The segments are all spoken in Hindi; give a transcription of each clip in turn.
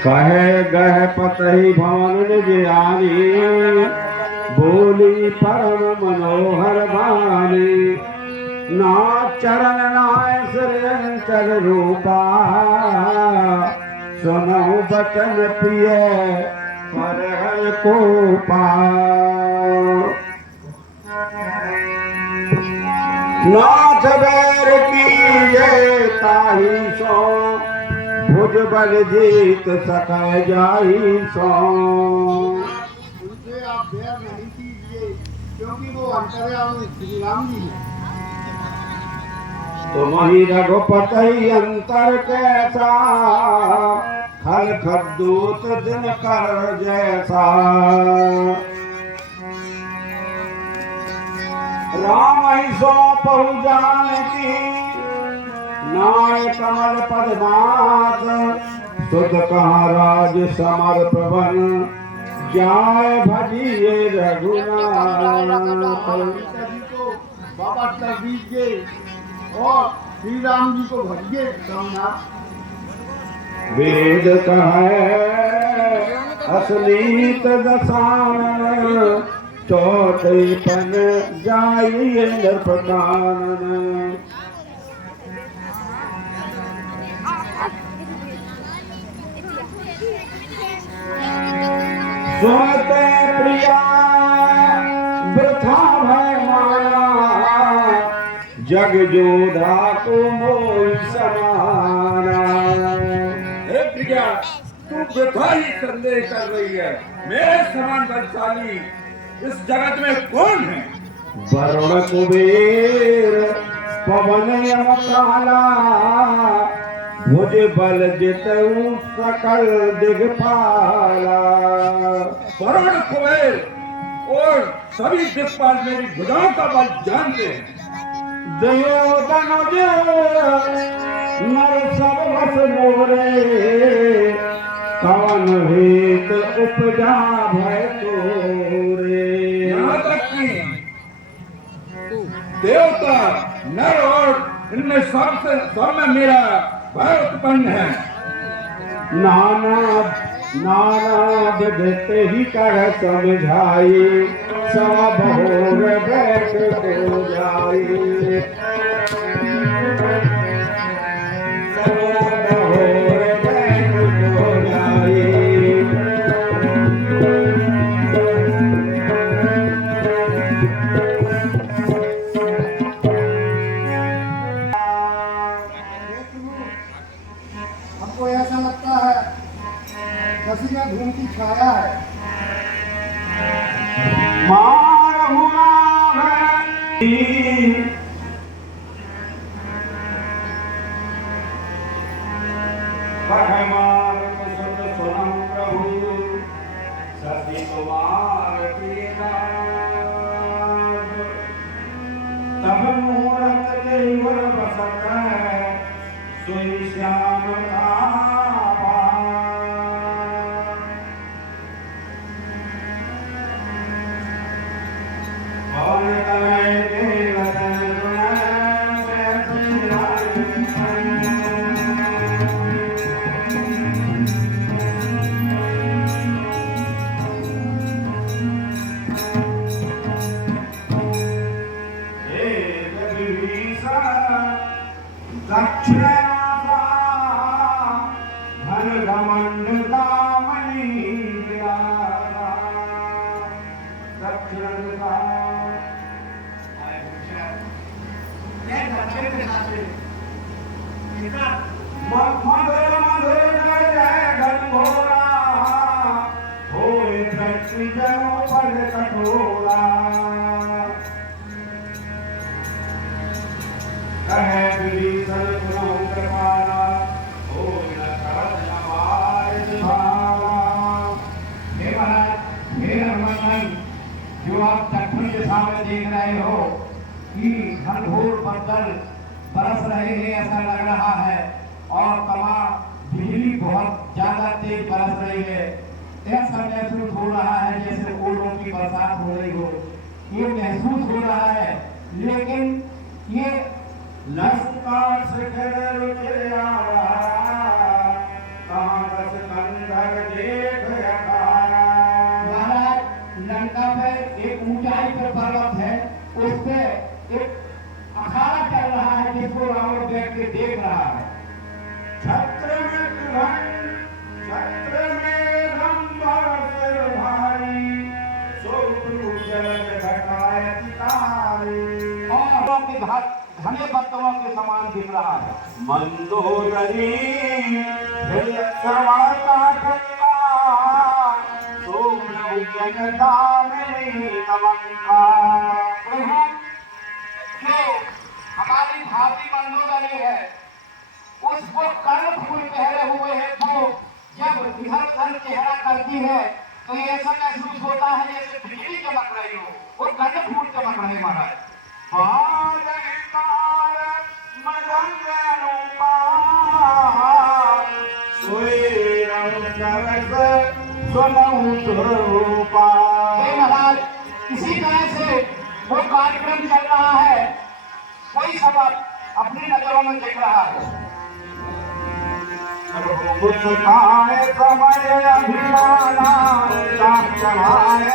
कहे गह पतही भवन निज आनी, बोली परम मनोहर वाणी। ना चरण नाय सिर चल रूपा, सुनो बचन प्रिय पर हर को पाओ। नाथ बैर की ये ताही सो, भुज बल जीत सकै जाही सो। उनसे आप बैर नहीं कीजिए, क्योंकि वो अंतर्यामी श्री राम जी हैं। तुम्ही रघुपति अंतर कैसा, खल खद्दूत दिन कर जैसा। राम ही सो पहु जानकी, नाय कमल पद्मात। सुध कहाँ राज समर पवन, जाय भजिए रघुनाथ। जी को बाबा कर दीजिए और श्री राम जी को भजिए रामनाथ। वेद कहे असलीत दसानन, चौथे पन जाइए नृपतानन। सुनते प्रिया वृथा भय माया, जग जोधा को मोहि समाना। हे प्रिया, तू वृथा ही संदेह कर रही है। मेरे समान बलशाली इस जगत में कौन है? वरुण कुबेर पवन यम काला, भुज बल जितऊ सकल दिगपाला। वरुण कुबेर और सभी दिक्पाल मेरी भुजाओं का बल जानते हैं। दयो दनुज नर सब बस मोरे, कवन हेत उपजा भय तोरे। यहाँ तक कि देवता नर और इनमें सब में मेरा भय उत्पन्न है। नाना नाना विधत ही कर समझाई, सब भोर बैठ हो जाई। सब भोर बैठ हो जाई। हमको ऐसा लगता है कसी में धूम की छाया है। मार हुआ है पठमार कुसुम सुनम प्रभु, सती कुमार के नाम। तब मूरत देवर बसत, सोई श्याम का पवन तनय के वचन दक्षिण धन घमंड दामनी प्यारा। दक्षिण मधुर मधुर जय घनघोरा, होए दक्षिण जनो पद कठोरा। कहे विभीषण सुनो कृपाला, होए न सहज नवाय सुभावा। हे महाराज, हे रघुनंदन, जो आप दक्षिण दिशा में देख रहे हो कि घनघोर बदल बरस रहे हैं, ऐसा लग रहा है, और तमाम बिजली बहुत ज्यादा तेज बरस रही है। ऐसा महसूस हो रहा है जैसे ओलों की बरसात हो रही हो, ये महसूस हो रहा है। लेकिन ये लंका शिखर रुचिर आया, कहाँ रस कंदा देख रहा है। छत्र में दुल्हन छत्र में रंभा भाई सोतु जग घटाए तारे और के घने पत्तों के समान दिख रहा है। मंदोदरी सर्वाता गंगा सोमु जनता में नमस्कार। प्रभु जो हमारी भाभी मंदोदरी है उसको कर्ण फूल पहरे हुए है, तो जब इधर उधर चेहरा करती है तो ऐसा महसूस होता है जैसे बिजली चमक रही हो, वो कर्ण फूल चमक रहे महाराज। हे महाराज, इसी तरह से वो कार्यक्रम चल रहा है, कोई सब अपनी नजरों में देख रहा है। समय अभिमाना चढ़ाए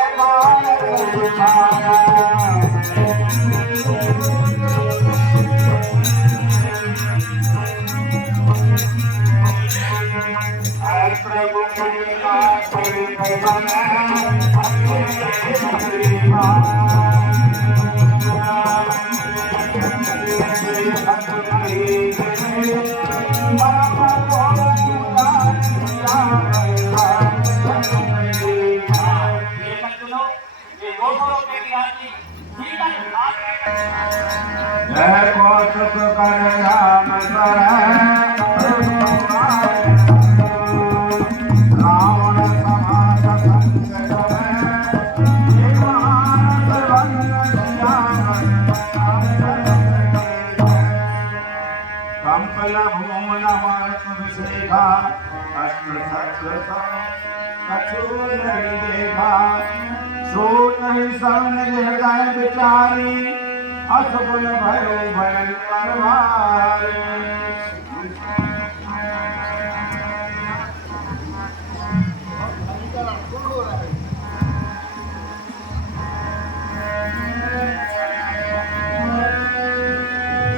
जय कौतुक कर राम रावण समास कंपल भूमन मारत विषेखा अष्ट सत्र कछु नहीं देखा सो नहीं सन हृदय विचारी असगुन भयो भयंकर भारी।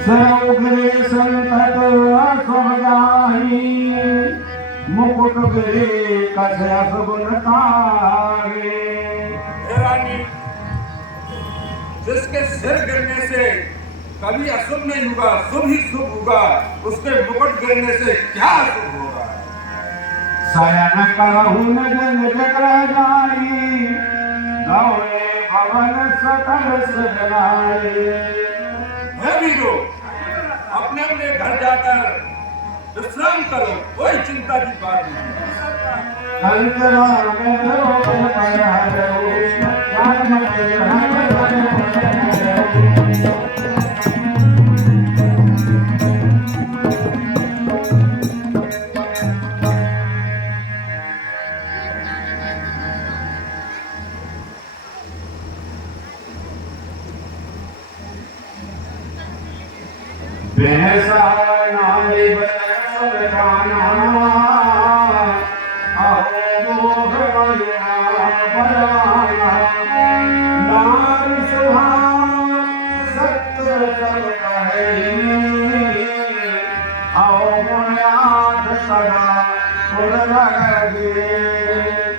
सौघरे संकट सोजाही मुकुट गिरे कसे असगुन तारे। रानी, जिसके सिर गिरने से कभी अशुभ नहीं होगा, शुभ ही शुभ होगा, उसके मुकुट गिरने से क्या शुभ होगा। शयन करहु जन जग जाई गौरे भवन सकल सजनाई। हे वीरो, अपने अपने घर जाकर विश्राम करो, कोई चिंता की बात नहीं।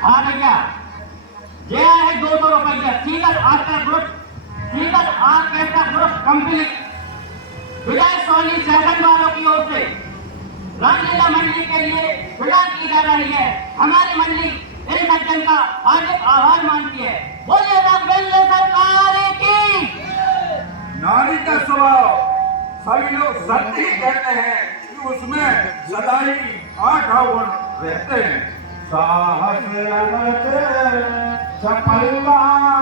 हाँ भैया, ये है 200 रुपये Sikar orchestra group, Sikar orchestra group company Vijay Soni सेशन वालों की ओर से रामलीला मंडली के लिए प्रदान की जा रही है। हमारी मंडली इन सज्जन का हार्दिक आभार मानती है। बोलिए राघवेंद्र सरकार की। नारी का स्वभाव सभी लोग सत्य ही कहते हैं कि उसमें सदा ही 8 गुण रहते हैं। साहस अमृत सफलता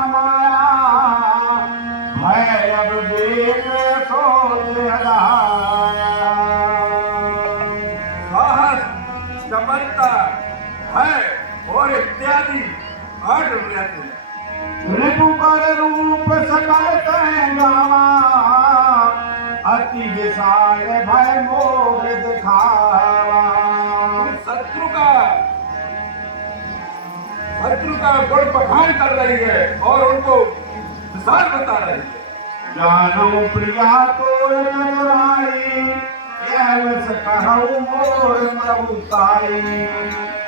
माया भय अब देख सोच हराया। साहस, चपलता, भय और इत्यादि 8 गुण रहते हैं। रिपु कर रूप सकल गावा अति विशाल भय मोह दिखावा। शत्रु का गुण बखान कर रही है और उनको विशाल बता रही है। जानो प्रिया तो चतुराई यह कहूँ मोर प्रभु ताई।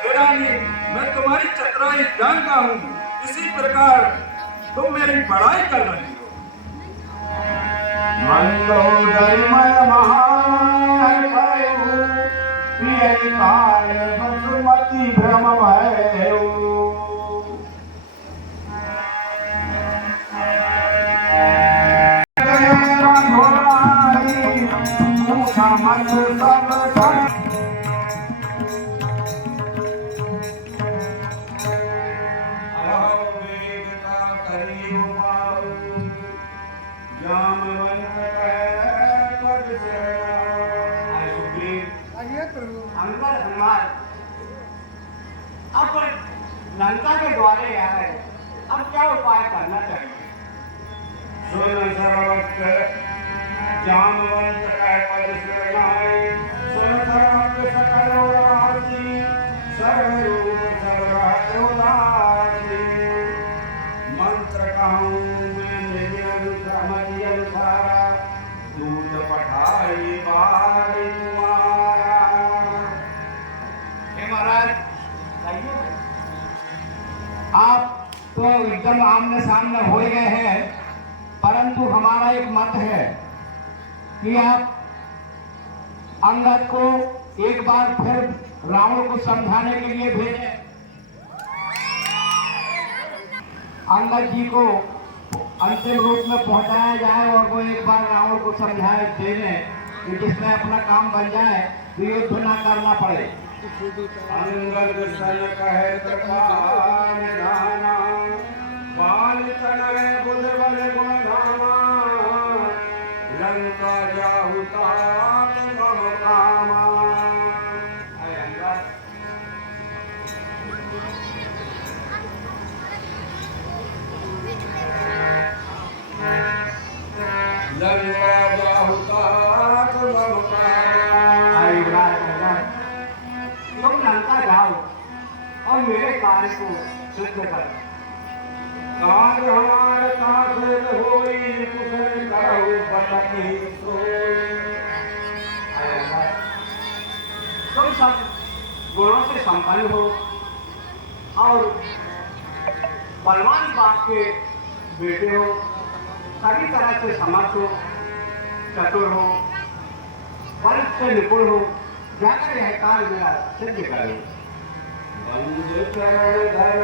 हे रानी, मैं तुम्हारी चतुराई जानता हूँ, इसी प्रकार तुम मेरी बड़ाई कर रही हो। मंदोदय महान प्रिय काल बसुमती भ्रम भयो। अंदर हनुमान अब लंका के द्वारे आ रहे, अब क्या उपाय करना चाहिए? सुन सर्वक्त जामवंत कह पद शरणाई। सुन सर्वक्त सकल उदासी, सर्वरूप सर्वहत उदासी। मंत्र कहूँ निज अनुसार अनुसारा, दूत पठाई बारी तुम्हारा। हे महाराज, आप तो एकदम आमने सामने हो गए हैं, परंतु हमारा एक मत है कि आप अंगद को एक बार फिर रावण को समझाने के लिए भेजें। अंगद जी को अंतिम रूप में पहुंचाया जाए और वो एक बार रावण को समझाए दे दें कि जिसमें अपना काम बन जाए तो युद्ध ना करना पड़े। अंगद सन कहे कृपान धाना, बाल तनय बुध बल गुण धामा। लंका जाहु तात मम कामा। लंका जाहु तात मम कामा। तुम लंका जाओ और मेरे कार्य को सिद्ध करो। कार्य हमारा साथ होई, कुशल करहु बटकी सोई। तुम सब गुणों से संपन्न हो और बलवान बाप के बेटे हो, सभी तरह से समर्थ हो, चतुर हो, परीक्षा से निपुण हो, जाकर यह कार्य मेरा सिद्ध करो। बंद चरण धर,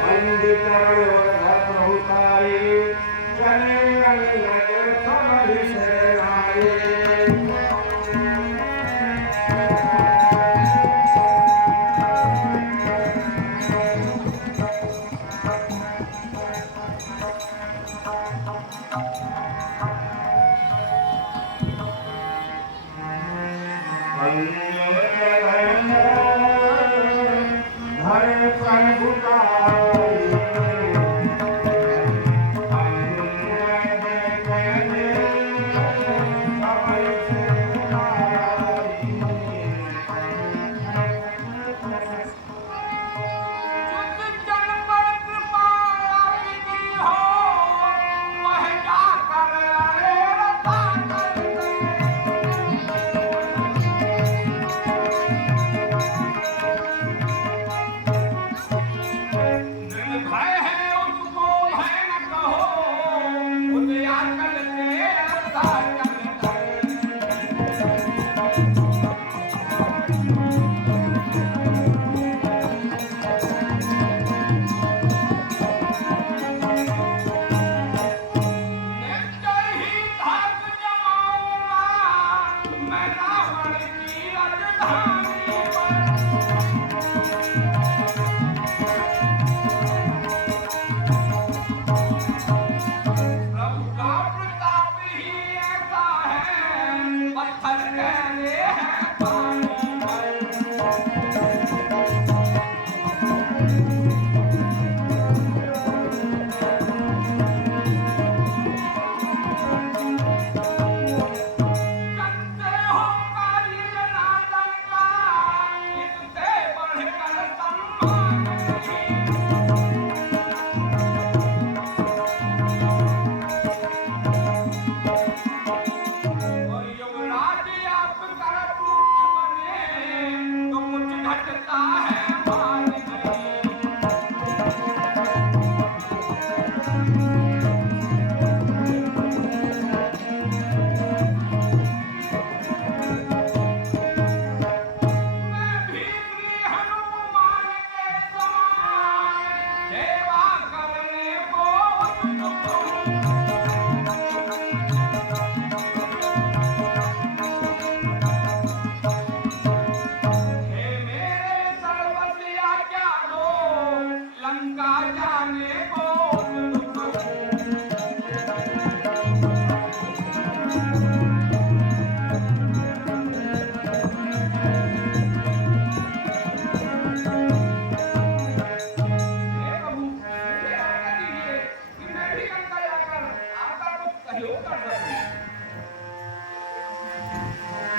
बंद चरण धर प्रभु ताई। चले अंगद समझ शरणाई।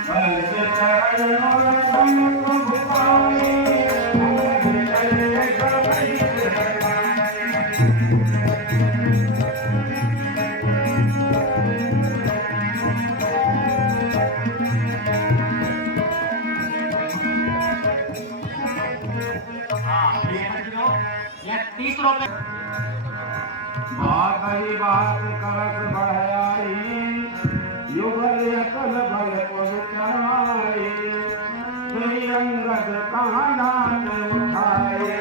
बात ही बात करत बढ़ाई युगल अकल बल पहुँचाई तेरी अंगद कहाँ नाम उठाए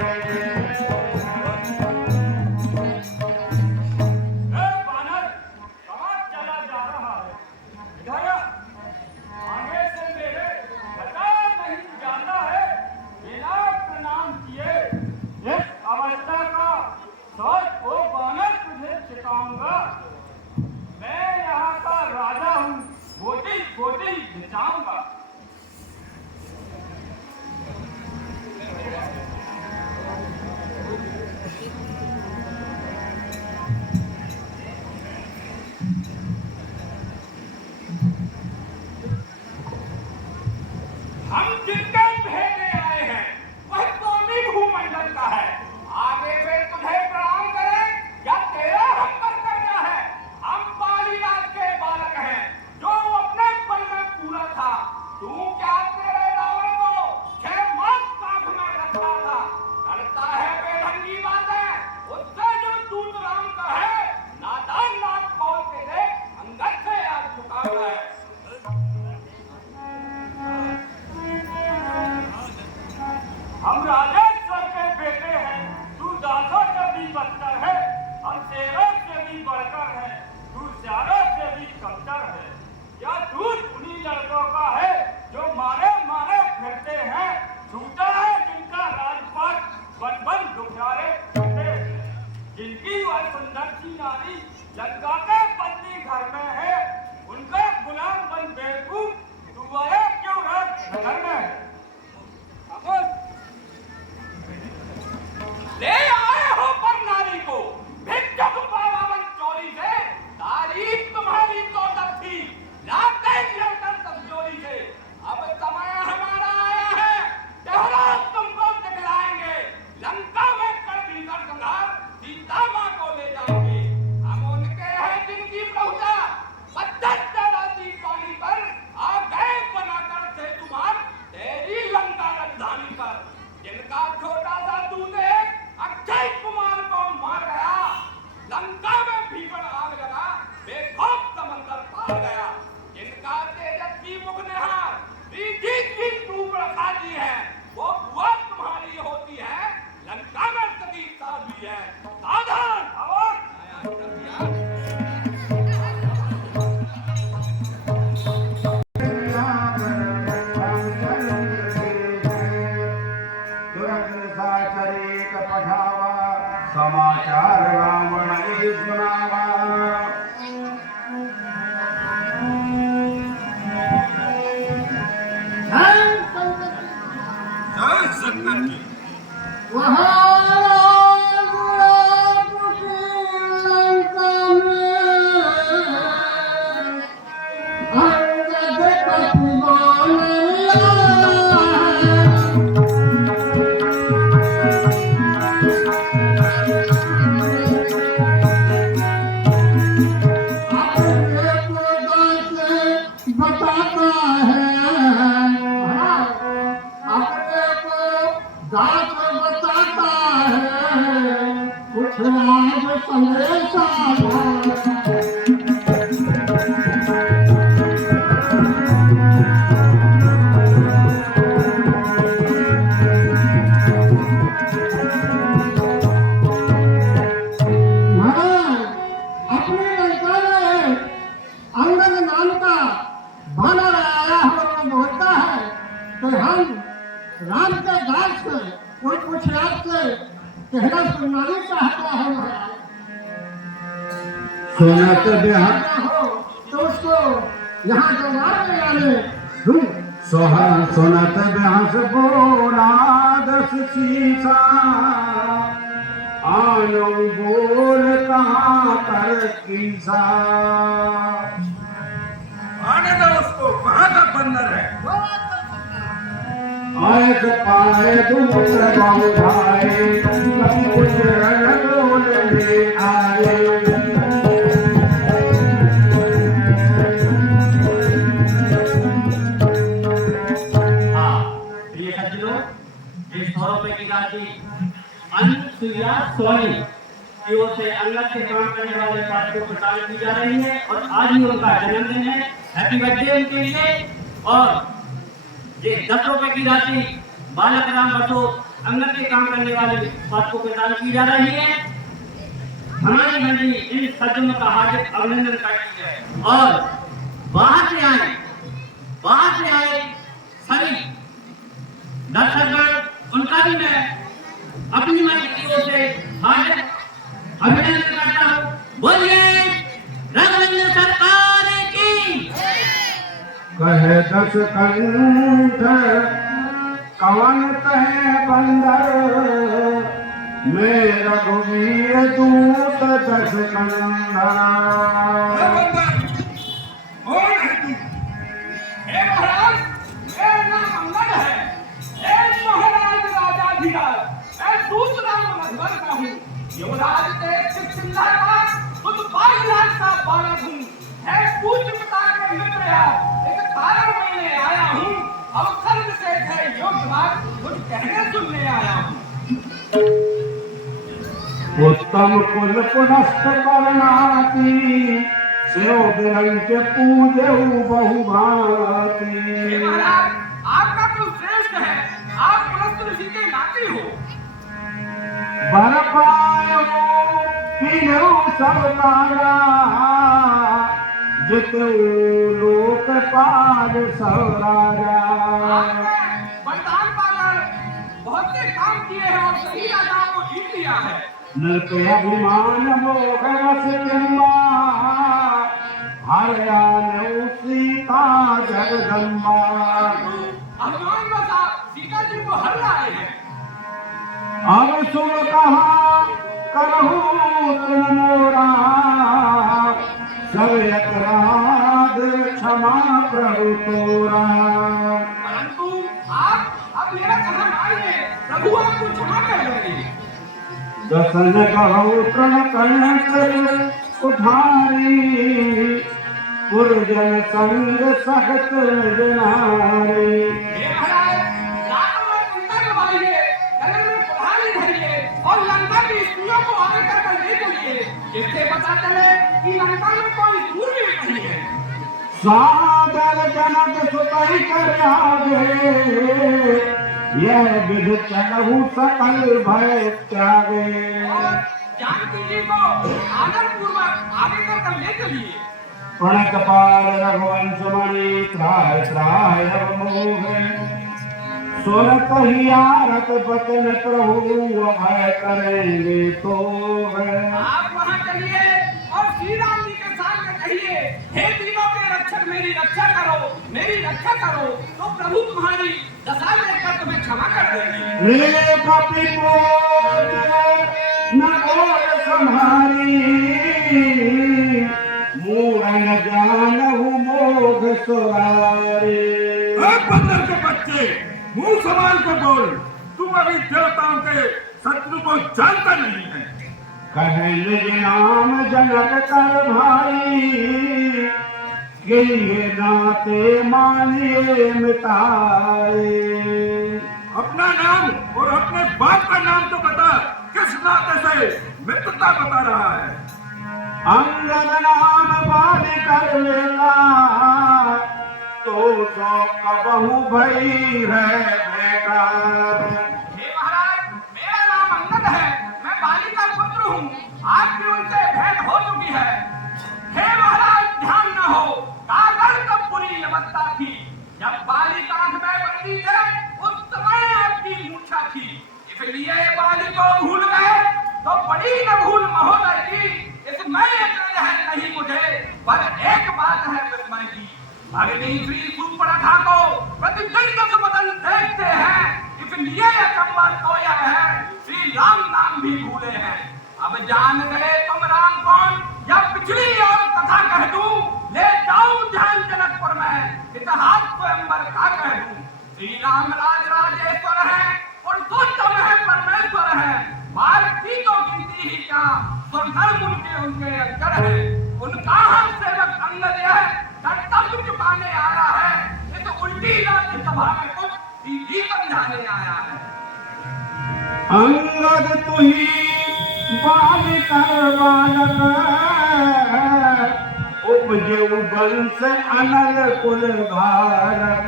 हम जिनके भेजे आए हैं वह कौमी भूमंडल का है। आगे वे तुझे प्रणाम करें या तेरा हक करना है। हम बाली राज के बालक हैं जो अपने पल में पूरा था। तू क्या तेरे रावण को 6 मास कांध में रखा था। करता है बेढंगी बातें उससे जो दूत राम का है। नादान नाक खोल के देख अंगद से आज झुका हुआ है। हम राजेश्वर के बेटे हैं, तू दासों से भी बदतर है। हम शेरों से भी बढ़कर है, तू श्यारों से भी कमतर है। या दूध उन्हीं लड़कों का है जो मारे मारे फिरते हैं। झूठा है जिनका राजपाट बन बन दुखियारे फिरते हैं। जिनकी वह सुंदर सी नारी लंका के पत्नी घर में है। उनका गुलाम बन बेवकूफ तू आया क्यों रात घर में? ले आए हो पर नारी को भिक्षुक पावावन चोरी से। तारीफ तुम्हारी तो तब थी लाते लौटन तब चोरी से। अब समय हमारा आया है तेरा तुमको दिखलाएंगे। लंका में कर भीतर संघार सीता माँ को ले जाएंगे। हम उनके हैं जिनकी पहुंचा 25 राती पानी पर आ गए बनाकर से तुम्हार तेरी लंका राजधानी पर। जिनका छोटा सा दूध अक्षय कुमार को मार गया। लंका में भीषण आग लगा बेखौफ समंदर पार गया। जिनका तेजस्वी मुख निहार रीति की टूक रखा दी है वो बुआ तुम्हारी होती है। लंका में सदी साधी है साधन समाचार रावण सुनावा शंकर जी राम के दास से कोई कुछ आपसे कहना सुनवानी चाहता है सुनत बिहार हो तो उसको यहाँ जवाब ले आने सोहन सुनत बिहास बोला 10 शीशा आनो बोल कहाँ कर कीसा। आने दो उसको कहाँ का बंदर है। जस पाए दूत बंधाए कुछ रणगोल ले आए। प्रिय सज्जनों, इस 100 रुपए की राशि अनुसुईया सोनी की ओर से अंगद के काम करने वाले पार्टी को प्रदान की जा रही है और आज ही उनका जन्मदिन है। हैप्पी बर्थडे उनके लिए। और ये 10 रुपए की राशि बालक राम बसो अंगद के काम करने वाले पार्टी को प्रदान की जा रही है। हमारी मंडली इन सज्जनों का हार्दिक अभिनंदन करती है और बाहर से आए सभी दर्शकगण उनका भी मैं अपनी मंडली की ओर से हार्दिक अभिनंदन करता हूँ। बोलिए रघुवीर सरकार की। कहे दस कंठ कवन कहे बंदर मैं रघुवीर दूत दस कंधा। कौन है तू? हे महाराज, मेरा नाम अंगद है। हे महाराज राजाधिराज, मैं दूत राम मधुबर का हूँ। युवराज तेज चिल्ला का खुद 22 लाख का बालक हूँ। है पूज्य पिता के मित्र यार, इस कारण मैंने आया हूँ। अब कर्म से है योग्य बात कुछ कहने सुनने आया हूँ। उत्तम कुल पुनस्त करनाती सेव बिरंच पूजे बहुभाती। हे महाराज, आपका कुल श्रेष्ठ है। आप पुलस्त ऋषि के नाती हो। बर पायो तीनों सब तारा जितु लोक पाल सब राजा। आपने वरदान पाकर बहुत से काम किए हैं और सही राजाओं को जीत लिया है। नृप अभिमान मोह रस जन्मा हर आन सीता जगदम्बा। अभिमान बसा सीता जी को हर लाए हैं। अब सुन कहा करहु तुम मोरा सब अपराध क्षमा प्रभु तोरा। परंतु आप अब मेरा कहा मानिए, प्रभु आपको क्षमा कर देंगे। दसन कहो प्रण कर्ण उठारी पुरजन संग सखत जनारी। हे महाराज, नाक में कुंडल लगाइए, गले में कुल्हाड़ी धरिए और लंका की स्त्रियों को आगे कर ले चलिए, जिससे पता चले कि लंका में कोई दूरबीन नहीं है। सादर जनक सुतहि कर आगे यह विध चलहु सकल भय त्यागे। और जानकी जी को आदर पूर्वक आगे कर ले चलिए। प्रण कपाल रघुवंश मणि त्राय त्राय अब मोह सुनत ही आरत बचन प्रभु अभय करेंगे तो है। आप वहाँ चलिए और श्री राम जी के सामने कहिए, हे तीनों के रक्षक मेरी रक्षा करो, मेरी रक्षा करो, तो प्रभु तुम्हारी दशा देखकर तुम्हें क्षमा कर देंगे। रे कपि मोर न और संहारी मूरन जानहु मोघ सुरारी। बंदर के बच्चे, मुंह संभाल कर बोल। तुम अभी देवताओं के शत्रु को जानता नहीं है। कहे निज नाम जनक कर भाई ये नाते मानिए मिटाए। अपना नाम और अपने बाप का नाम तो बता। किस नाते से मित्रता बता रहा है? अंगद नाम बाली कर लेगा तो सो कबहू भई है बेकार। हे महाराज, मेरा नाम अंगद है, मैं बाली का पुत्र हूँ। आपकी उनसे भेंट हो चुकी है। हे महाराज, ध्यान न हो, कागल तब बुरी अवस्था थी जब बाली कांध में बंदी थे, उस समय आपकी मूर्छा थी। इसलिए बाली को भूल गए तो बड़ी न भूल महोदय की। इसमें एक है नहीं मुझे, पर एक बात है विस्मय की। भगनी श्री सुपर्णखा को प्रतिदिन 10 बदन देखते हैं, इसलिए यह संवाद खोया है। श्री राम नाम भी भूले हैं। अब जान गए तुम राम कौन, या पिछली और कथा कह दूं, ले जाऊं ध्यान जनकपुर में, इतिहास स्वयंवर का कह दूं। श्री राम राज राजेश्वर राज्यसभा में कुछ सीधी समझाने आया है। अंगद तुही बालिकर बालक उपजे वंश अनल कुल धारक।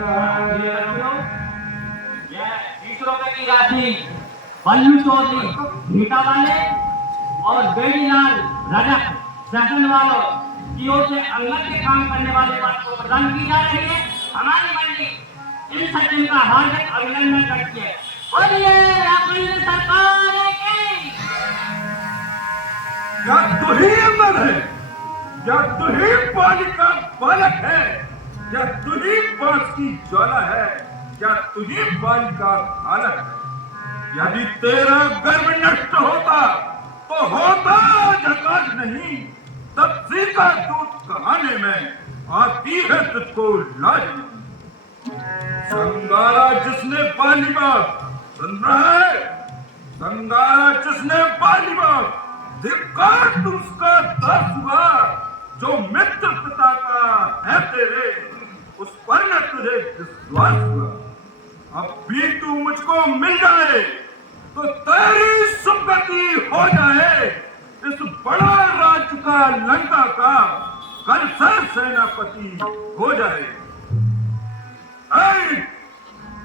यह 20 रुपए की राशि बल्लू चौधरी भीटा वाले और बेड़ीलाल रजक शासन वालों की ओर से अंगद के काम करने वाले वर्ग को प्रदान की जा रही है। हमारी मंडी इन सज्जन का हार्दिक अभिनंदन करती है। बोलिए रामचंद्र सरकार की। क्या तू ही अमर है? क्या तू ही बालिका बालक है? क्या तू ही बांस की ज्वाला है? क्या तू ही बालिका बालक है? यदि तेरा गर्व नष्ट होता तो होता जगत नहीं। तब सीता दूध कहाने में आती है तुझको लाज नहीं। संगारा जिसने पाली बात सुन रहा है, संगारा जिसने पाली बात धिक्कार उसका दर्द हुआ। जो मित्र पिता का है तेरे उस पर न तुझे विश्वास हुआ। अब भी तू मुझको मिल जाए तो तेरी सुगति हो जाए। इस बड़ा राज्य का लंका का कल से सेनापति हो जाए। ऐ,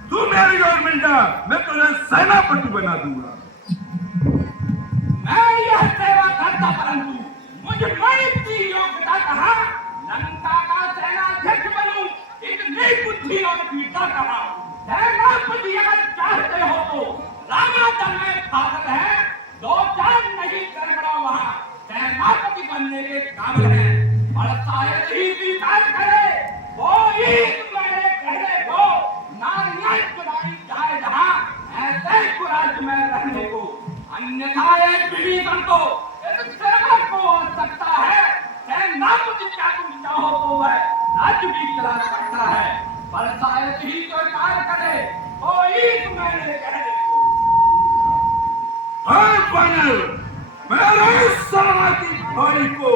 तू मेरी ओर मिल जा, मैं तुझे सेनापति बना दूंगा। मैं यह सेवा करता परंतु मुझे की योग्यता कहा लंका का सेनाध्यक्ष बनूं। इतनी बुद्धि और पीता कहा सेनापति अगर चाहते हो तो रामादल में ताकत है। 2-4 नहीं करना वहां सेनापति बनने के काबिल है। और शायद ही स्वीकार करे वो मैंने कहने को नारियां चुराई जाए जहां ऐसे कुराज में रहने को। अन्यथा एक विभीषण तो इस सेना को आ सकता है। सेनापति क्या तुम चाहो तो वह राज्य भी चला सकता है। पर शायद ही स्वीकार करे वो मैंने कहने को। मेरे सेना की भाई को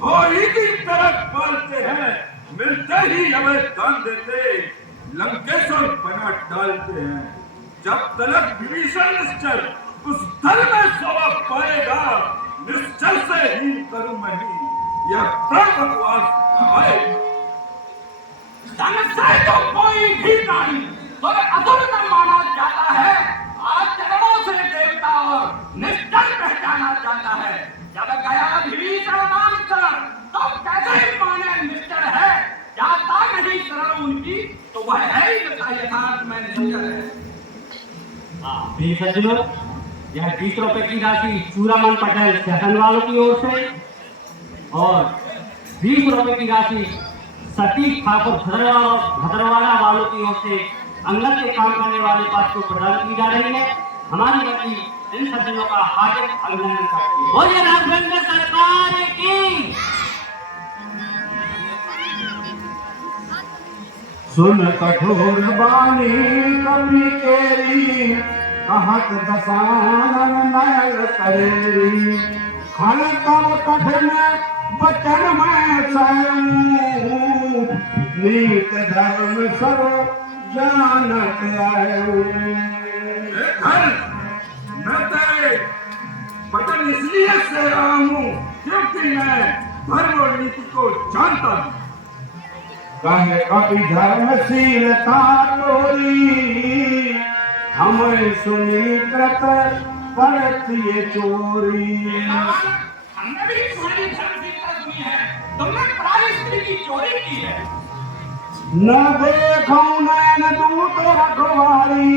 भाई की तरफ पालते हैं। मिलते ही हमें दान देते लंकेश्वर बना डालते हैं। जब तलक विभीषण निश्चल उस दल में सवा पाएगा निश्चल से ही करूं मैं ही यह प्रणवास आए। धन से तो कोई भी नहीं तो असुर का माना जाता है। आज चरणों से देवता और निश्चल पहचाना जाता है। जब गया विभीषण नाम कर तो कैसे माने निश्चल है। जाता नहीं शरण उनकी तो वह है ही यथार्थ में निश्चल है। प्रिय सज्जनों, यह 20 रुपए की राशि चूड़ामन पटेल शासन वालों की ओर से और 20 रुपए की राशि सतीश ठाकुर भद्रवाला वालों की ओर से अंगद के काम करने वाले पास को प्रदान की जा रही है। हमारी मंडी इन सज्जनों का हार्दिक अभिनंदन करती है। बोलिए रामचंद्र सरकार की। सुन कठोर बानी कवि केरी कहत दसानन नयल करेरी। खल तब कठिन बचन में सहूं नीत धर्म सब जानत आयो। मैं तेरे वचन इसलिए से रहा हूं क्योंकि मैं धर्म और नीति को जानता हूं। कहे कभी धर्मशीलता तोरी हमें सुनी कृत परत ये चोरी। हमने भी तुम्हारी धर्मशीलता सुनी है। तुमने पराई स्त्री की चोरी की है। न देखो नैन दूत रखवारी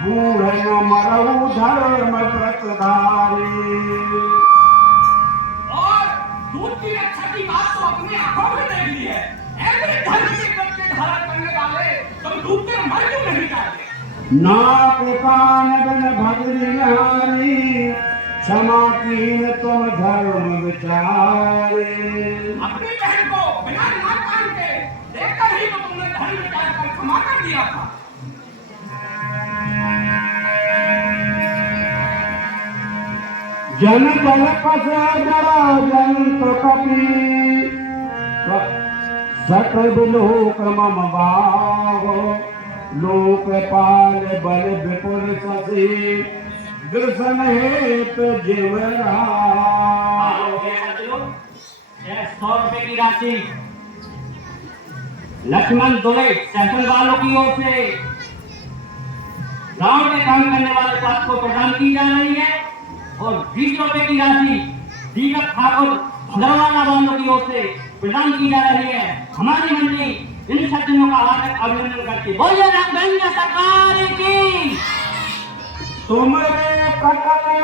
बूढ़ न मरऊ धर्म व्रतधारी। और दूध की रक्षा की बात तो अपनी आंखों में देख ली है। ऐसे धर्म के करके धारण करने वाले तुम दूध के मर क्यों नहीं जाते। नाक कान बन भद्री हारी क्षमा कीन तुम धर्म विचारे। अपनी बहन को बिना नाक कान के देखकर ही तो तुमने धर्म विचार कर क्षमा कर दिया था। जन बल पस जरा जंत कपि सकल लोक मम बाहो लोकपाल बल विपुल शशि दर्शन हेत जीवरा। यह 100 रुपए की राशि लक्ष्मण दुबे सेशन वालों की ओर से गांव में काम करने वाले पास को प्रदान की जा रही है और 20 रुपए की राशि दीपक ठाकुर भद्रवाला वालों की ओर से प्रदान की जा रही है। हमारी मंडली इन सज्जनों का हार्दिक अभिनंदन करती बोलिए रंगभंग सरकार की। तुमरे कटल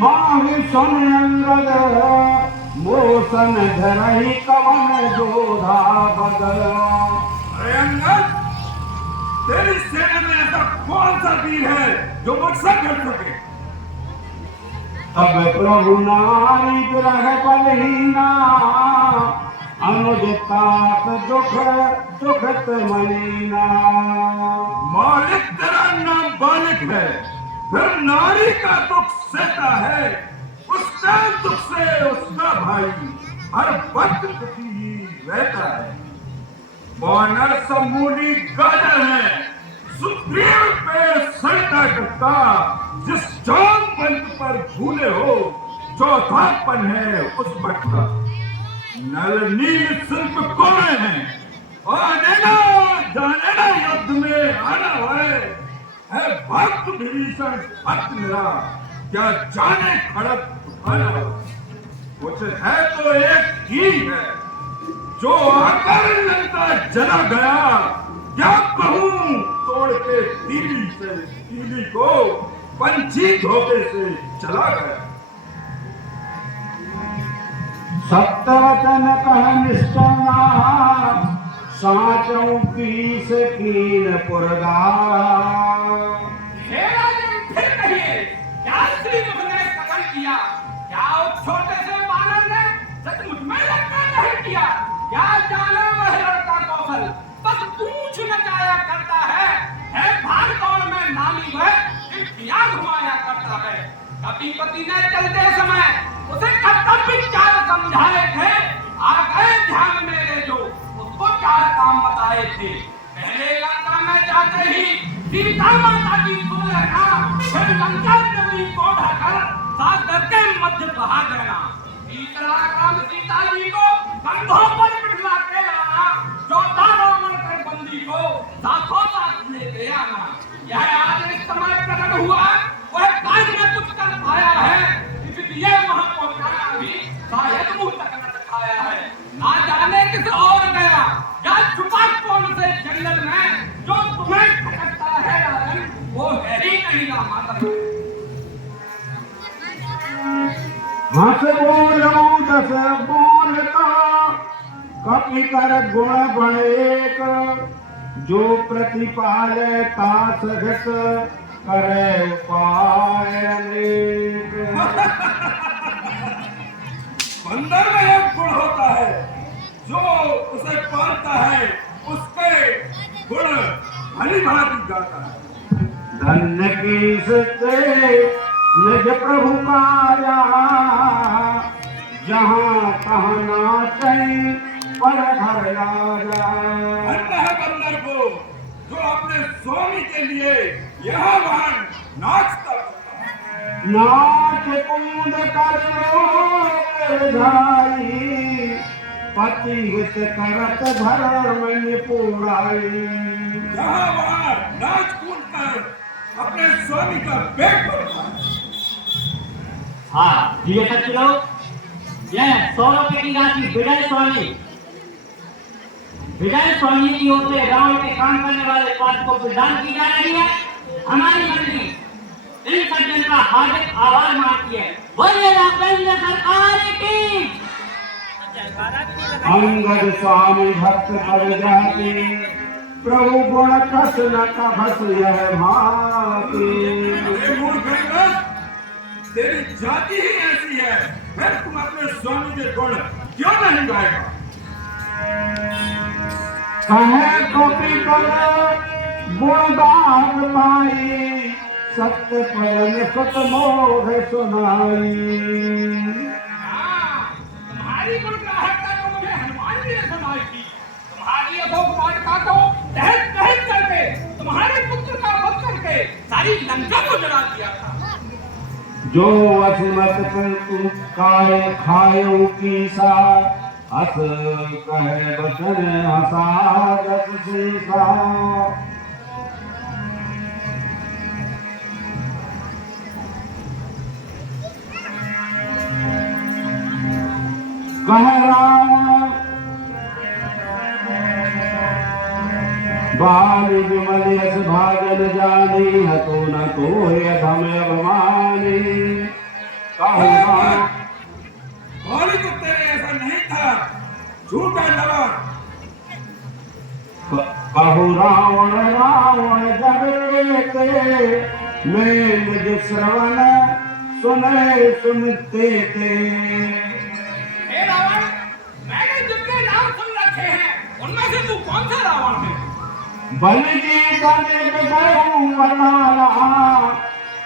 माहि सुन अंगद मोसन धरहि कवन जोधा बदल। अरे अंगद, तेरी सेना में ऐसा कौन सा वीर है जो मुझसे लड़ सके? अब प्रभु नारी ग्रह बलहीना अनुज तात दुख दुखत मलिना। मालिक तेरा नाम बालिक है, फिर नारी का दुख सहता है। उसका दुख से उसका भाई हर वक्त दुखी ही रहता है। वानर समूली गाजर है, सुग्रीव पे सड़ता करता। जिस जान पंत पर भूले हो चौथापन है उस भट्ट का। नल नील शिल्प कोड़े हैं, आने ना जाने ना युद्ध में आना है भक्त विभीषण भक्त मेरा, क्या जाने खड़क उठाना। कुछ है तो एक ही है जो आकर लंका जला गया। क्या कहूं तोड़ के तीली को पंछी धोखे से चला गया। सप्तवचन कह निष्ठा साचौ पीस कीन पुरगा। हे राजन, फिर कहिए क्या श्री मुख ने कथन किया? क्या उस छोटे से बानर ने सचमुच में लंका नहीं किया? क्या जाने वह लड़का कौशल बस पूछ नचाया करता है भागदौड़ में नाली वह चिट्ठियां घुमाया करता है। कपीपति ने चलते समय उसे कर्तव्य चार समझाए थे, आ गए ध्यान मेरे जो उसको चार काम बताए थे। पहले लंका में जाते ही सीता माता की सुन लेना, फिर लंका नगरी को ढाकर सागर के मध्य बहा देना। तीसरा काम सीता जी को कंधों पर बिठा के लाना, चौथा रावण के बंदी को साथों साथ लेके आना। यह आज इस समय प्रकट हुआ, वह काज में कुछ कर पाया है, इसलिए वहां पहुंचाना भी शायद मुंह तक न दिखाया है। ना जाने किस और गया या छुपा कौन से जंगल में, जो तुम्हें भटकता है राजन वो है ही नहीं ना माता। हंस बोलो दस बोलता कपि कर गुण बड़ेक। जो प्रतिपाले तास घट करे उपाय अनेक। बंदर में एक गुण होता है, जो उसे पालता है उसके गुण भली भांति गाता है। धन्य की सत्य निज प्रभु काया जहाँ कहाँ नाचै पर घर राजा। धन्य है बंदर को जो अपने स्वामी के लिए यहाँ वहाँ नाचता रहता है। नाच कूद कर लोक जाई पति हित करत धर्म निपुणाई। यहाँ वहाँ नाच कूद कर अपने स्वामी का पेट भरता है। हाँ ये सच लोग, यह 100 रुपए की राशि विजय स्वामी की ओर से गांव में काम करने वाले पात्र को प्रदान की जा रही है। हमारी मंडली इन सज्जन का हार्दिक आभार मानती है। बोलिए रंगभंग सरकार की। अंगद स्वामी भक्त पर जाति प्रभु गुण कस न कभस यह भाति। अरे मूर्ख अंगद, तेरी जाति ही ऐसी है, फिर तुम अपने स्वामी के गुण क्यों नहीं गाएगा? कहे कपि कर गुणगान पाई सत्य परम सत मोह सुनाई। तुम्हारी गुण ग्राहकता तो मुझे हनुमान से सारी लंका को जला दिया था। जो असमत तुम काय खायो की सा हस कहे बचन हसा रस सीसा। कह राम बाल विमल यस भागन जानी हतो न तो धम अभिमानी। कहूँ बाली तो तेरे ऐसा नहीं था, झूठा लवा। कहु रावण रावण जगते मैं निज श्रवण सुने सुनते थे। हे रावण, मैंने जितने नाम सुन रखे हैं उनमें से तू कौन सा रावण है? बलि जी बने गऊ बनाला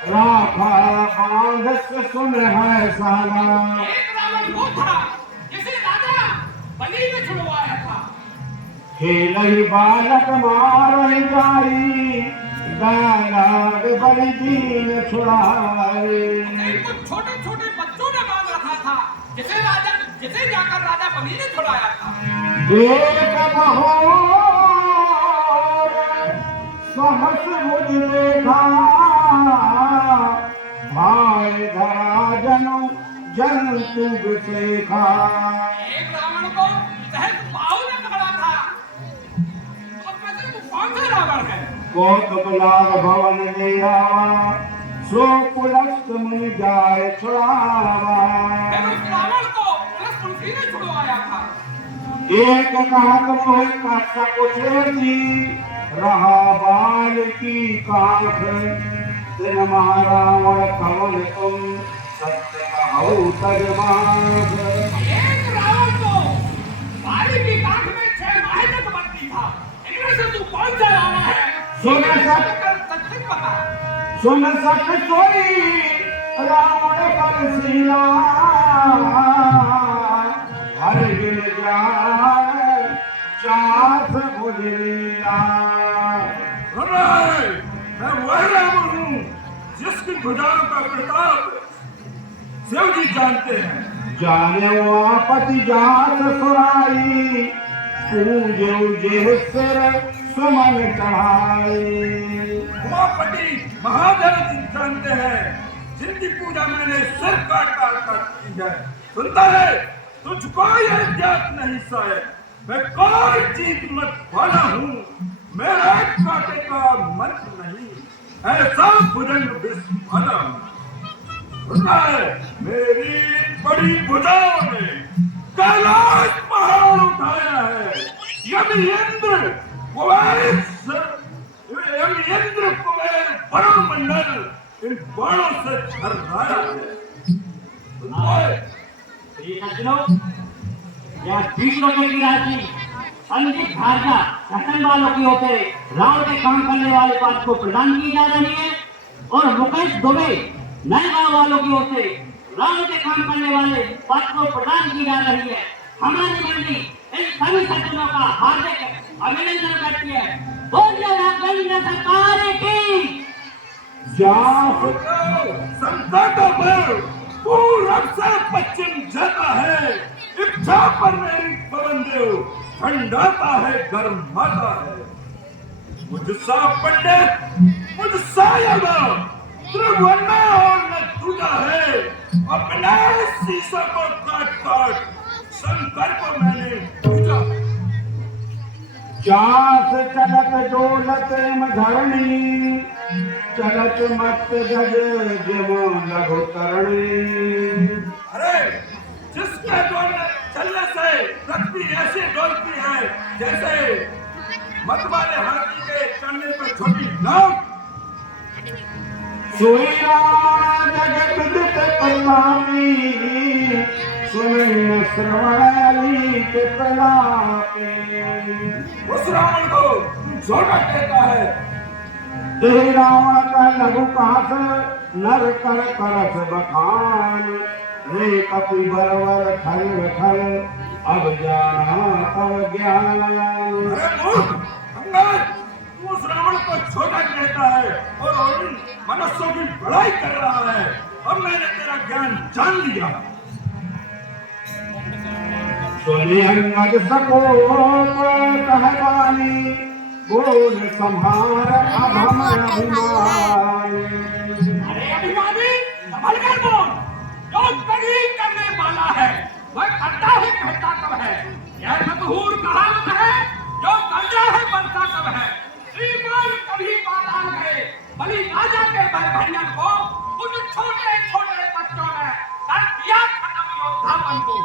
राखा बांधस सुन है साला। एक रावण वो था जिसे राजा बलि ने छुड़वाया था। खेलहि बालक मार जाई दालाग बलि जी ने छुड़ाए। उसे कुछ छोटे छोटे बच्चों ने बांध रखा था जिसे जाकर राजा बलि ने छुड़ाया था। देख बहो सहस मुझ देखा भाई धरा जनु जंतु देखा। एक रावण को सहज बाहु ने पकड़ा था। उसमें से तू कौन सा रावण है? कौतुक लाग भवन लिया सो पुलस्त मुनि जाय छुड़ावा। फिर उस रावण को पुलिस तुलसी ने छुड़वाया था। एक कहत मोहे कसा कुछेती रहा बाल की कांख। दिन महारावण कवन तुम सत्य कहो तजमाग। एक रावण को बाली की कांख में 6 माह तक बंदी था। इनमें से तू कौन सा रावण है? सुन सक सच बता। सुन सक सोई रावण परसीला हर गिन जाय चास भुलिया। मैं वही रावण हूँ जिसकी भुजाओं का प्रताप शिव जी जानते हैं। जाने आपति जात सुराई पूजे जे सिर सुमन चढ़ाई। उमापति महादेव जी जानते हैं जिनकी पूजा मैंने सिर काट काट कर की है। सुनता है तुझको यह ज्ञात नहीं शायद मैं कोई चीज मत वाला हूँ। मेरा काटे का मंत्र नहीं ऐसा भुजंग विस्फला हूँ। सुनता है मेरी बड़ी भुजाओं ने कैलाश पहाड़ उठाया है। यदि इंद्र कुबेर वरुण मंडल इन बाणों से हरराया है। ये सज्जनों, यह 20 रुपए की राशि संदीप भारजा शासन वालों की ओर से रावण के काम करने वाले पात्र को प्रदान की जा रही है और मुकेश दुबे नए गांव वालों की ओर से रावण के काम करने वाले पात्र को प्रदान की जा रही है। हमारी मंडी इन सभी सज्जनों का हार्दिक अभिनंदन करती है। बोलिए राघवेंद्र सरकार की। संकटों पर पूरब से पश्चिम जाता है। इच्छा पर मेरी पवन देव ठंडाता है गर्माता है। मुझसा पंडित मुझसा यादव त्रिभुवन में और न दूजा है। अपने शीशा को काट काट शंकर को मैंने पूजा। चास चलत डोलत धरणी चलत मत गज जमो लघु तरणी। अरे जिसके चलने से पृथ्वी ऐसे डोलती है जैसे मत वाले हाथी के चढ़ने पर छोटी नाव। सोया जगत दित प्रलापी सुन श्रवणाली के प्रलापी। उस रावण को छोटा कहता है। देह रावण का लघु कास नर कर करस बखान। रे कपि बरवर खल खल अब जाना तब ज्ञान। अरे मूर्ख अंगद, तू उस रावण को छोटा कहता है और तपस्या की बड़ाई कर रहा है। अब मैंने तेरा ज्ञान जान लिया। सुने अंगद सकोप कहवानी, बोल संहार अब हम अभिमान। अरे अभिमानी, संभल कर बोल। जो कभी करने वाला है वह करता है, कहता कब है। यह मशहूर कहावत है, जो करता है बनता कब है। श्रीमान कभी पाताल गए, बलि राजा के भैयन को उन छोटे छोटे बच्चों ने कर दिया खत्म योद्धापन को।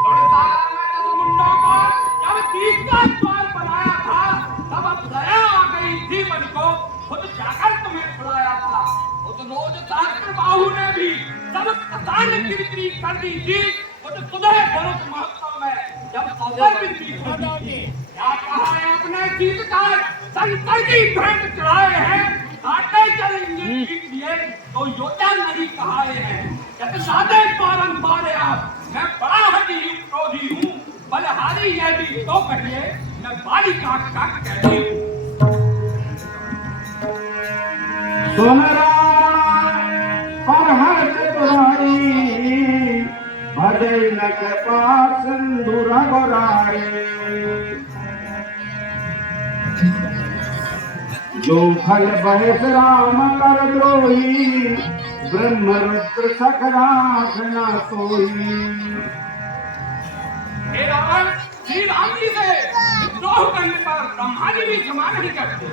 उड़ीसा में दस मुंडों को जब तीसरा द्वार बनाया था, तब अब दया आ गई थी मन को, खुद जाकर तुम्हें छुड़ाया था। उस रोज सहस्त्र बाहु ने भी सब कसान गिरगिरी कर दी थी, खुद तुम्हें भरत महोत्सव में जब सौदर बिजली खोली थी। क्या कहा है अपने गीतकार, शंकर की भेंट चढ़ाए हैं, काटे चलेंगे जीत लिए तो योद्धा नहीं कहाए हैं। जब सादे बारंबार आप, मैं बड़ा हठी क्रोधी हूँ, बलहारी यह भी तो कहिए, मैं बालिका का कहती हूँ। सुन पर हर चतुराई, भजई न के पास सिंधु रघुराई। जो फल बहस राम कर द्रोही, ब्रह्म रुद्र सकराख न सोई। हे रावण, श्री राम जी से विद्रोह करने पर ब्रह्मा जी भी क्षमा नहीं करते।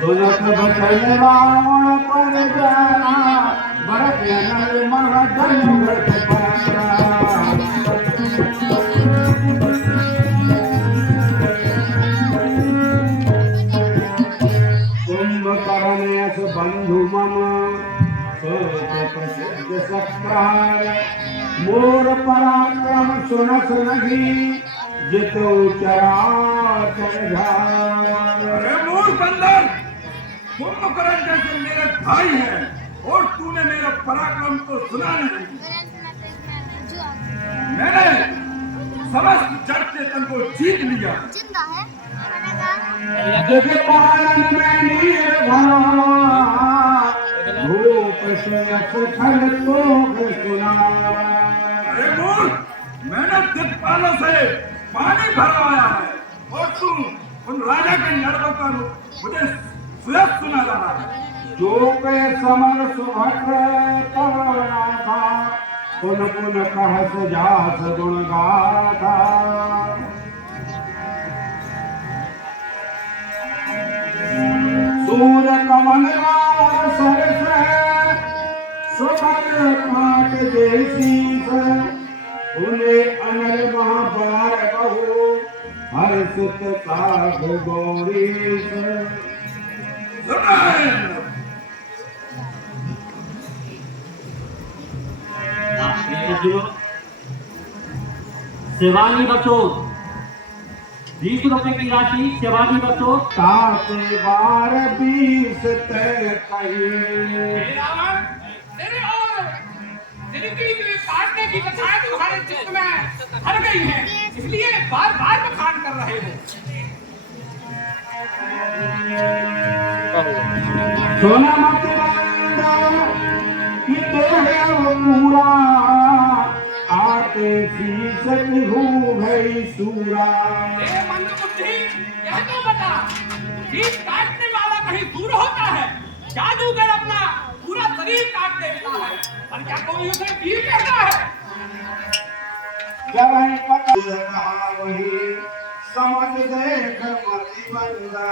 दुलत बचन रावण पर जाना, भरत नल महजन व्रत पारा। कुंभकर्णेश बंधु मम, सोच प्रसिद्ध सत्कार। मोर पराक्रम सुनस नहीं, जितो चराचर झार। अरे मूर्ख बंदर, कुंभकर्ण जैसे मेरे भाई हैं और तूने मेरा पराक्रम तो सुना नहीं। मैंने समस्त जड़ चेतन को जीत लिया। जग पालन में नीर भरा, भूप से अखल तोग सुना। अरे मूर्ख, मैंने दिक्पालों से पानी भरवाया है और तू उन राजा के लड़कों का मुझे सुयस सुना रहा है। जो पे समर सुभट करना था, पुन पुन कहस जास गुण गाथा। सूर कमल राव सरस, सुखल काट देशीस। उन्हें अनल महाबार बहु, हर्षित काग गौरीस। शिवानी बसोर 20 रुपए की राशि शिवानी बसोर। ताते बार 20 तय कही। हे रावण, तेरे और जिंदगी के काटने की कथाएं तुम्हारे चित्त में भर गई हैं, इसलिए बार बार बखान कर रहे हो। सोना मत कि तोहे पूरा, आते शीस हो गई सूरा। हे मंदबुद्धि, यह तो बता, जीभ काटने वाला कहीं दूर होता है, जादूगर अपना पूरा शरीर काट देता है, पर क्या कोई उसे जीभ कहता है? जब है पता कहा वही, समझ देख मति बंदा।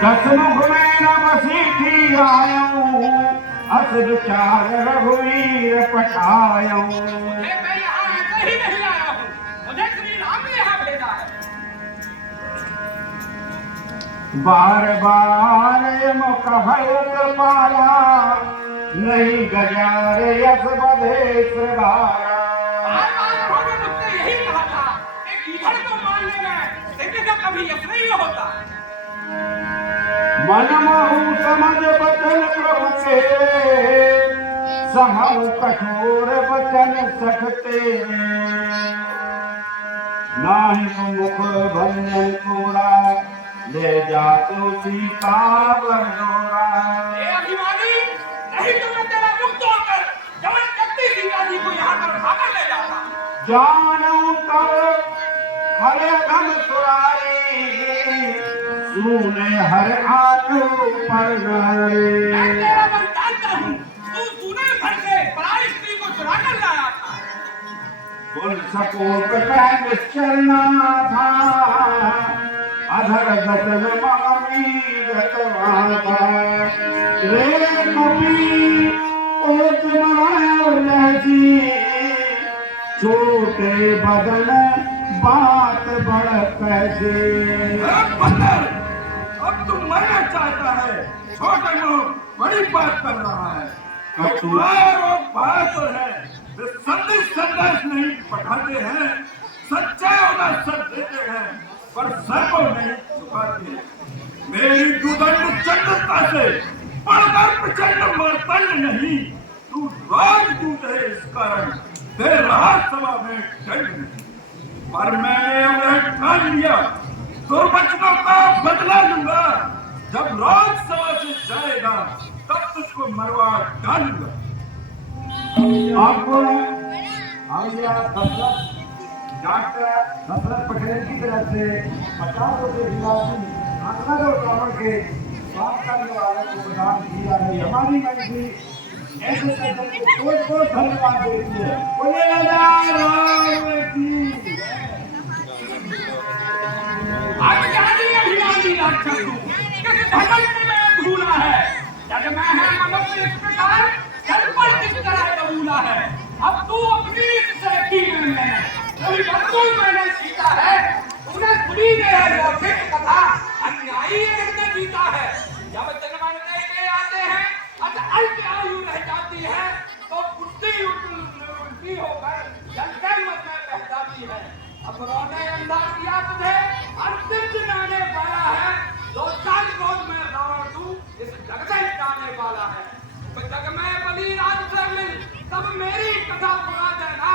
10 मुख में न बसी थी आयूं, अस विचार रघुवीर पठायूं। मैं यहाँ ऐसे ही नहीं आया हूँ, मुझे श्री राम ने यहाँ भेजा है। बार बार मुख भय पाया, नहीं गजार यस बधे श्रृगारा। बार बार उन्होंने मुझसे यही कहा था कि गीधड़ को मारने में सिंह का कभी यश नहीं होता। मन महु समझ बचन प्रभु के, सहु कठोर बचन सखते। नाहि मुख भंजन कूड़ा, ले जा तू सीता बरनोरा। ए अभिमानी, नहीं तो मैं तेरा मुख तोड़कर जबरदस्ती सीता जी को यहाँ पर उठाकर ले जाता। जानू तब हरे घन सुरारे, सुने हर आलू पर नरे। मैं तेरा मन जानता हूँ, तू सुने भर से पराई स्त्री को चुरा कर लाया था। कुल सकोप का निश्चलना था, अधर गतन मामी गतवाता। रे कपी ओत मरासी, छोटे बदन बात बड़ कैसे। बंदर, अब तू मरना चाहता है, छोटे मुंह बड़ी बात कर रहा है। अब तू और बहादुर है, वे संदेश नहीं पठाते हैं, सच्चाई होना सर देते हैं, पर सर को नहीं झुकाते। मेरी दुदंड चंडता से बढ़कर प्रचंड मर्तंड नहीं, तू राजदूत है, इस कारण दे रहा सभा में दंड नहीं। पर मैंने अब ठान लिया, दुर्वचनों का बदला लूंगा। जब राजसभा से जाएगा तब तुझको मरवा डालूंगा। आपको डॉक्टर दशरथ पटेल की तरफ से 50 रुपए राशि अंगद और रावण के स्वास्थ्य करने वाले को प्रदान की जा रही है। हमारी मंत्री ऐसे सज्जन को बहुत धन्यवाद देती है। बोले राजा राम की। अभिमानी अभिमानी राक्षस तू, किस धमक में भूला है? जग में है मनुष्य इस प्रकार, जल पर किस तरह कबूला है। अब तू अपनी तरक्की में है, कोई बंधुल मैंने जीता है। तूने सुनी है लौकिक कथा, अन्यायी ने जीता है। जब जन्म लेके आते हैं, अल्प आयु रह जाती है, तो बुद्धि उल्टी होकर जलते मत में बह जाती है। अब रोने अंधा किया तुझे, अंतिम दिन आने वाला है। 2 साल बाद में रावण तू इस जग से जाने वाला है। तो जग में बलि राज से मिल, तब मेरी कथा सुना देना।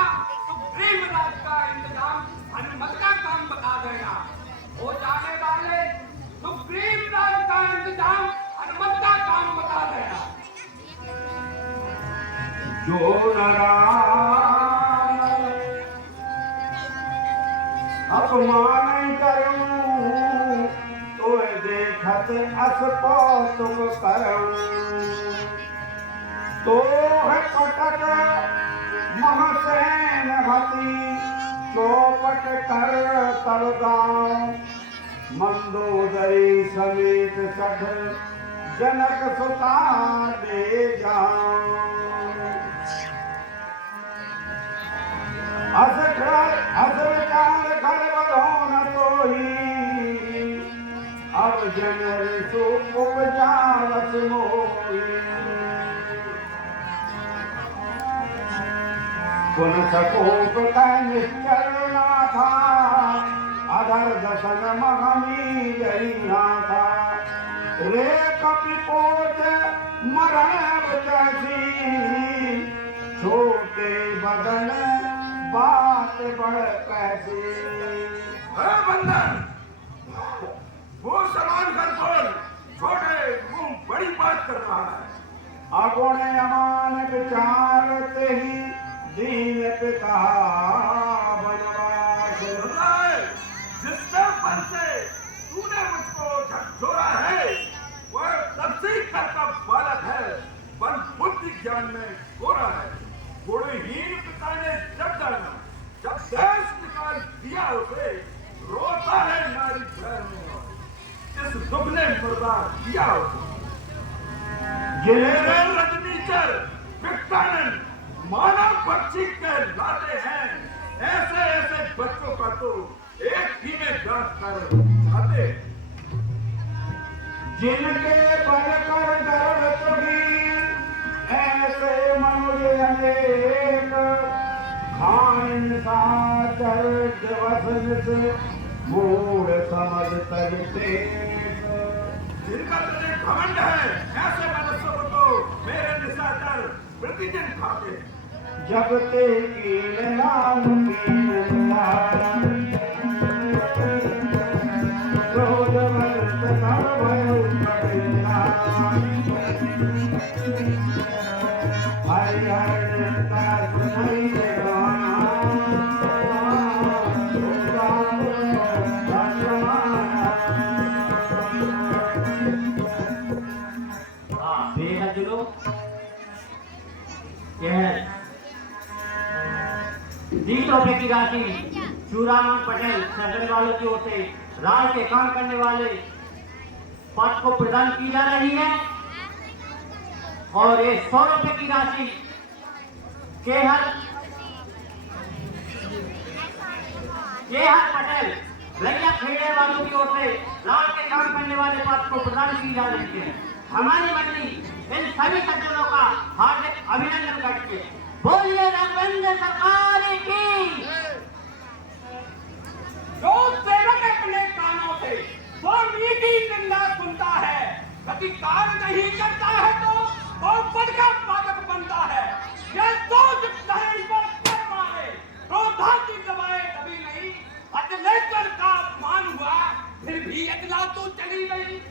सुग्रीव राज का इंतजाम हनुमत का काम बता देना। हो जाने वाले सुग्रीव राज का इंतजाम हनुमत का काम बता देना। जो अपमान करूं तो देखत अस कौतुक करूं। तो है कटक महसैन हती, चौपट कर तब गाँव। मंदोदरी समेत सठ जनक सुता दे जाऊं। अस विचार कर बधो न तोही, अब जनर सो उपजावत मोही। कुल सकोप का निश्चल ना था, अधर दसन महमी जरी ना था। रे कपिपोत मरण बचासी, छोटे बदन बात बड़ कैसे। अरे बंदर, वो समान कर बोल, छोटे मुंह बड़ी बात कर रहा है। अगुण अमान विचारते ही दीन पिता बनवास। जिसके पर से तूने मुझको झकझोरा है, वह तब से ही करता बालक है, पर बुद्धि ज्ञान में गोरा है। गुणहीन पिता ने जब डाला, जब देश निकाल दिया उसे, रोता है नारी घर में। इस दुख ने बर्बाद किया उसे। जिन्हें रजनीचर विक्टानंद मानव पक्षी के लाते हैं, ऐसे ऐसे बच्चों का तो एक ही में गांठ कर खाते। जिनके बल कर गर्भ तुगी, ऐसे मनुष्य अनेक। खान साचर वसन से मूड समझ तजते। जिनका तुझे घमंड है, ऐसे मनुष्यों को तो मेरे निशाचर प्रतिदिन खाते हैं। जब ते कीन नाम कीन लाल, क्रोध मन किराची चूड़ामन पटेल सदन वालों की ओर से राज के काम करने वाले पद को प्रदान की जा रही है। और ये 100 रुपए की राशि केहर पटेल रैया खेड़े वालों की ओर से राज के काम करने वाले पद को प्रदान की जा रही है। हमारी मंडली इन सभी सज्जनों का हार्दिक अभिनंदन करती है। बोलिए राघवेंद्र सरकार की। जो सेवक अपने कानों से स्वामी की निंदा सुनता है, प्रतिकार नहीं करता है तो वो पद का पादक बनता है। यह सोच धरणी पर कर मारे, क्रोधा की दबाए कभी नहीं। अजलेश्वर का अपमान हुआ, फिर भी अजला तो चली गई।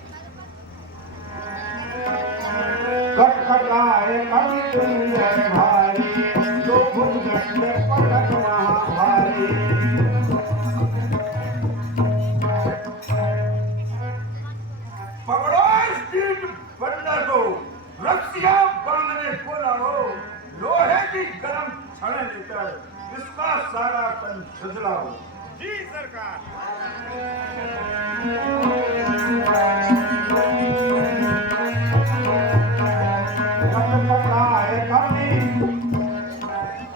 कटकटाए कवि तुल्य भारी, जो भुजगट में पलक महाभारी। पकड़ो इस कीट बंदर को, रस्सियां बांधने को ना हो, लोहे की गर्म छड़ें लेकर इसका सारा तन झुझलाओ। जी सरकार। कटकटाए कवि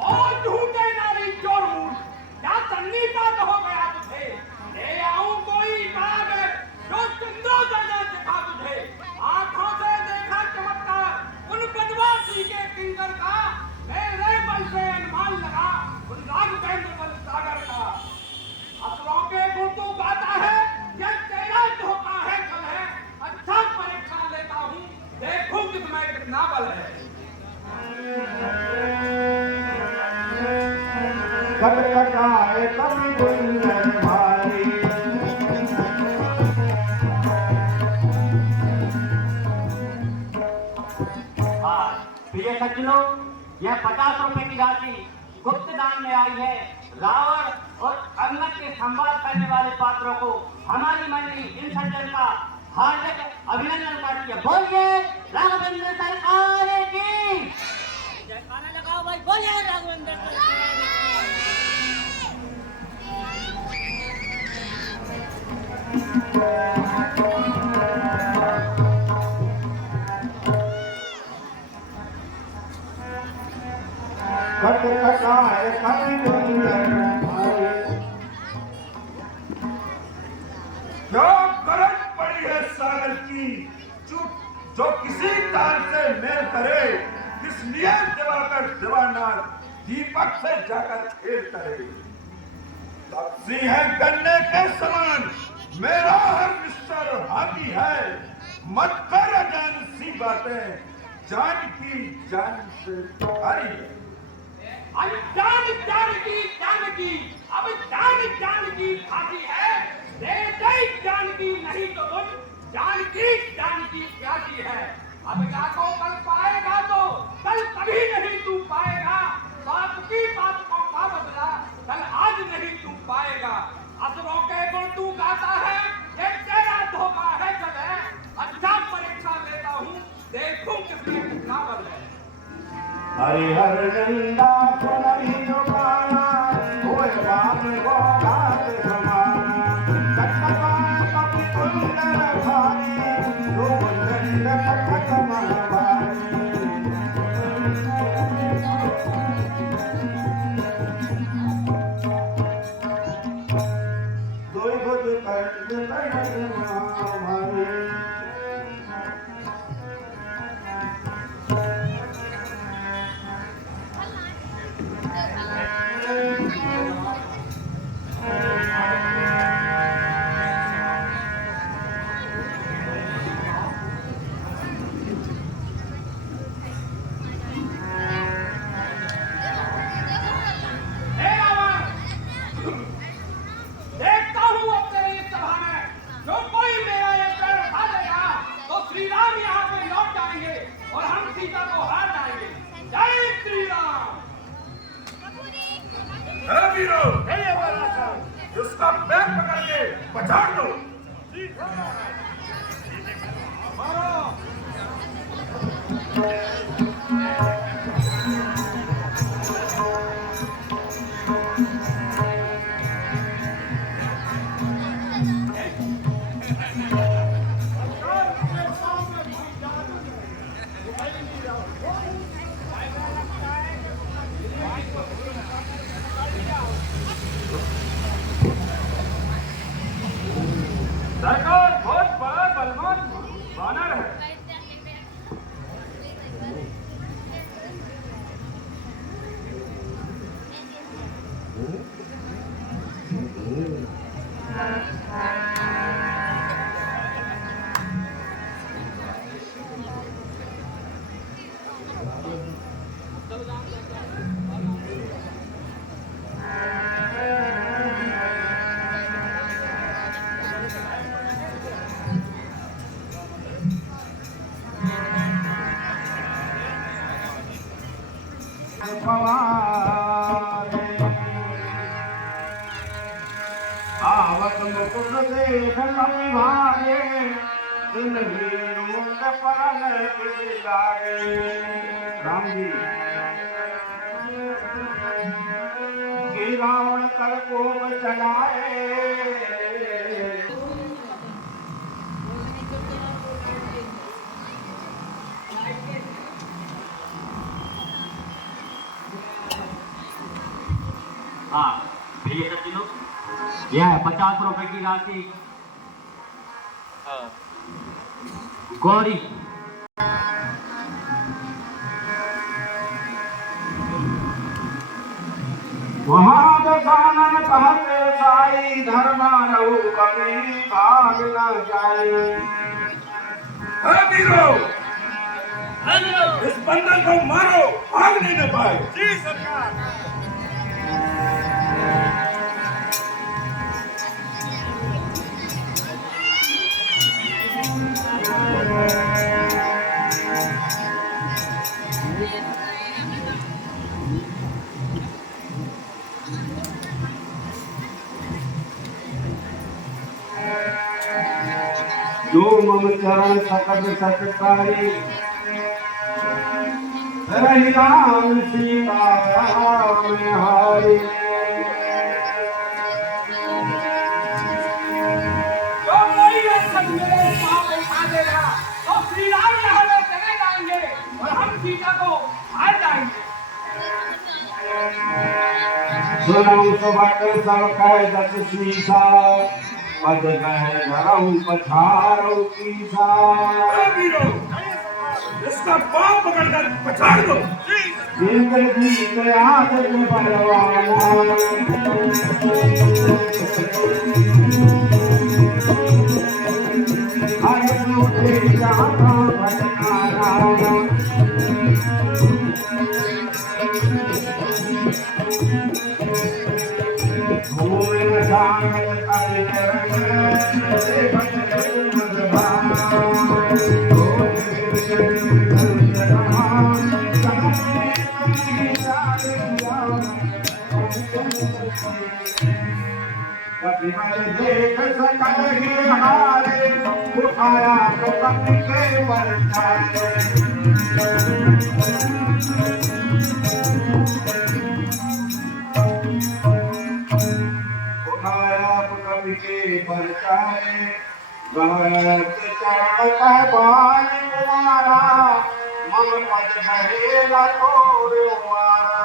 और झूठे नारी चोर मूठ, क्या तन्नी बात हो गया तुझे? ले आऊं कोई कागज जो चंद्रो दादा दिखा तुझे। आंखों से देखा चमत्कार उन बनवासी के किंकर का, मेरे बल से अनुमान लगा उन राघवेंद्र बल सागर का। असुरों के गुण तू गाता है, यह तेरा धोखा है कल है। अच्छा परीक्षा लेता हूँ, देखूं किसमें कितना बल है। कटकटाए कवि तुल्य भारी। प्रिय सज्जनों, यह 50 रुपए की राशि गुप्त दान में आई है। रावण और अंगद के संवाद करने वाले पात्रों को हमारी मंडली इन सज्जन का हार्दिक अभिनंदन करती है। बोलिए राघवेंद्र सरकार की। जयकारा लगाओ भाई, बोलिए राघवेंद्र सरकार की। कटकटाए कवि तुल्य भारी। क्या गरज पड़ी है सागर की, चुप जो किसी तार से मेल करे। किस लिए दिवाकर दीवानार दीपक से जाकर खेल करे। तपसी है गन्ने के समान, मेरा हर मिस्टर हाथी है। मत कर जान सी बातें, जान की जान से भारी है। जानकी अब जानकी फांसी है। दे दे जानकी, नहीं तो तुम जानकी प्यासी है। अब जाको कल पाएगा तो कल कभी नहीं तू पाएगा। बात की बात को का बदला, कल आज नहीं तू पाएगा। असुरों के गुण तू गाता है, ये तेरा धोखा है कल है। अच्छा परीक्षा लेता हूँ, देखूं किसमें कितना बल है। हरिहर निंदा सुनहि जो गाना, होए बात को बात समाना। कटकटाए कवि तुल्य भारी, जो भुजगट में पलक महाभारी। दोई भुजगट में पलक महाभारी। देखता हूँ अब तेरी इस सभा में जो कोई मेरा ये पैर उठा देगा तो श्री राम यहाँ पे लौट जाएंगे और हम सीता को हार जाएंगे। जय श्री राम। वीरो, उसका बैग पकड़ के पछाड़ दो। मुकुट देख कवि भागे, दिन हीरों के परन बिज लागे। राम जी कि रावण कर कोप चलाए, हाँ भैया सचिनो, यह है 50 रुपए की राशि। गौरी वहाँ दशानन कहते साई, धर्मा रहु कभी भाग न जाए। अरे वीरो, इस बंदर को मारो, भाग नहीं न पाए। जी सरकार। जो मम चरण सकल सत्कारी, रही राम सीता में हारी। जो कोई ये सब मेरे पाँव में खा देगा, तो श्री राम यहाँ से चले जाएंगे और हम सीता को हार जाएंगे। सुनऊ सुबक सब कह दस सीसा, पद कह धरऊ पछारऊ कीसा। अरे वीरो, इसका पाँव पकड़कर पछाड़ दो। इंद्र जीत आदर बलवाना, हर लूटे जाता भटकाना। भूमि में सागल कवि चरण, भजन मधुभान। कभी मर देख सकल ही हारे, उठाया तो कभी के बरसाए। उठाया तो कभी के बरसाए, गहत चरण कह बाल कुमारा, मम पद कहेला तोरे उमारा।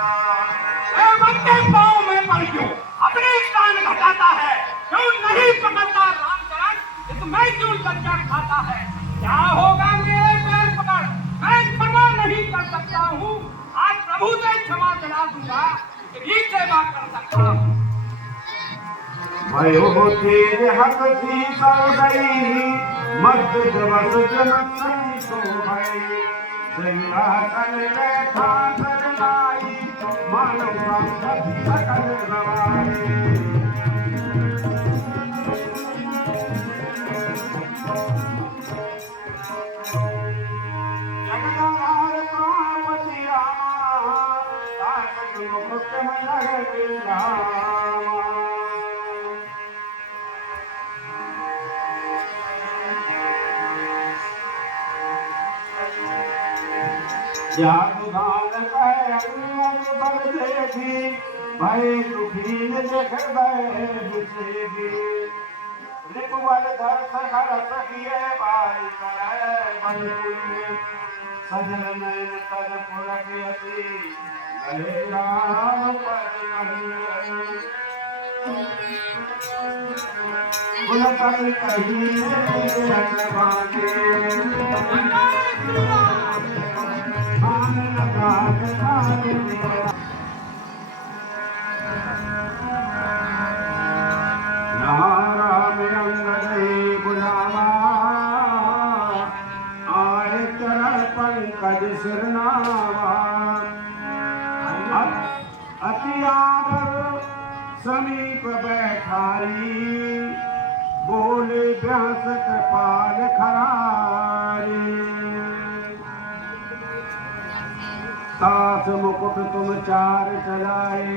ए बंदे पाँव में पड़ क्यों अपने कान घटाता है? क्यों नहीं पकड़ता रामचरण? एक मैं क्यों लज्जा खाता है? क्या होगा मेरे पैर पकड़? मैं क्षमा नहीं कर सकता हूँ। आज प्रभु से क्षमा दिला दूंगा, तेरी सेवा कर सकता हूँ। भयो तेरे हक सी सर गई, मत दिवस जन संग सो भई। सिंहासन में था सरनाई, मानव संपत्ति सकल गवाई। जगदनार प्राणपति रामा, ताकत मुख में लगे रामा। जागुदान बल देगी, भय दुखीन देख गए बिसेगी। रिपुबल धर सखर सखिए, बाई करे बल पुण्य। सजल नयन तन पुरख यति, गहे राम पद कहिए। गुण कवि कहिए रखवाने, मान लगा के मेरा। राम अंगद बुलावा, आए चरण पंकज सिरनावा। अति आदर समीप बैठारी, बोले व्यास कृपाल खरारी। तास मुकुट तुम चार चलाए,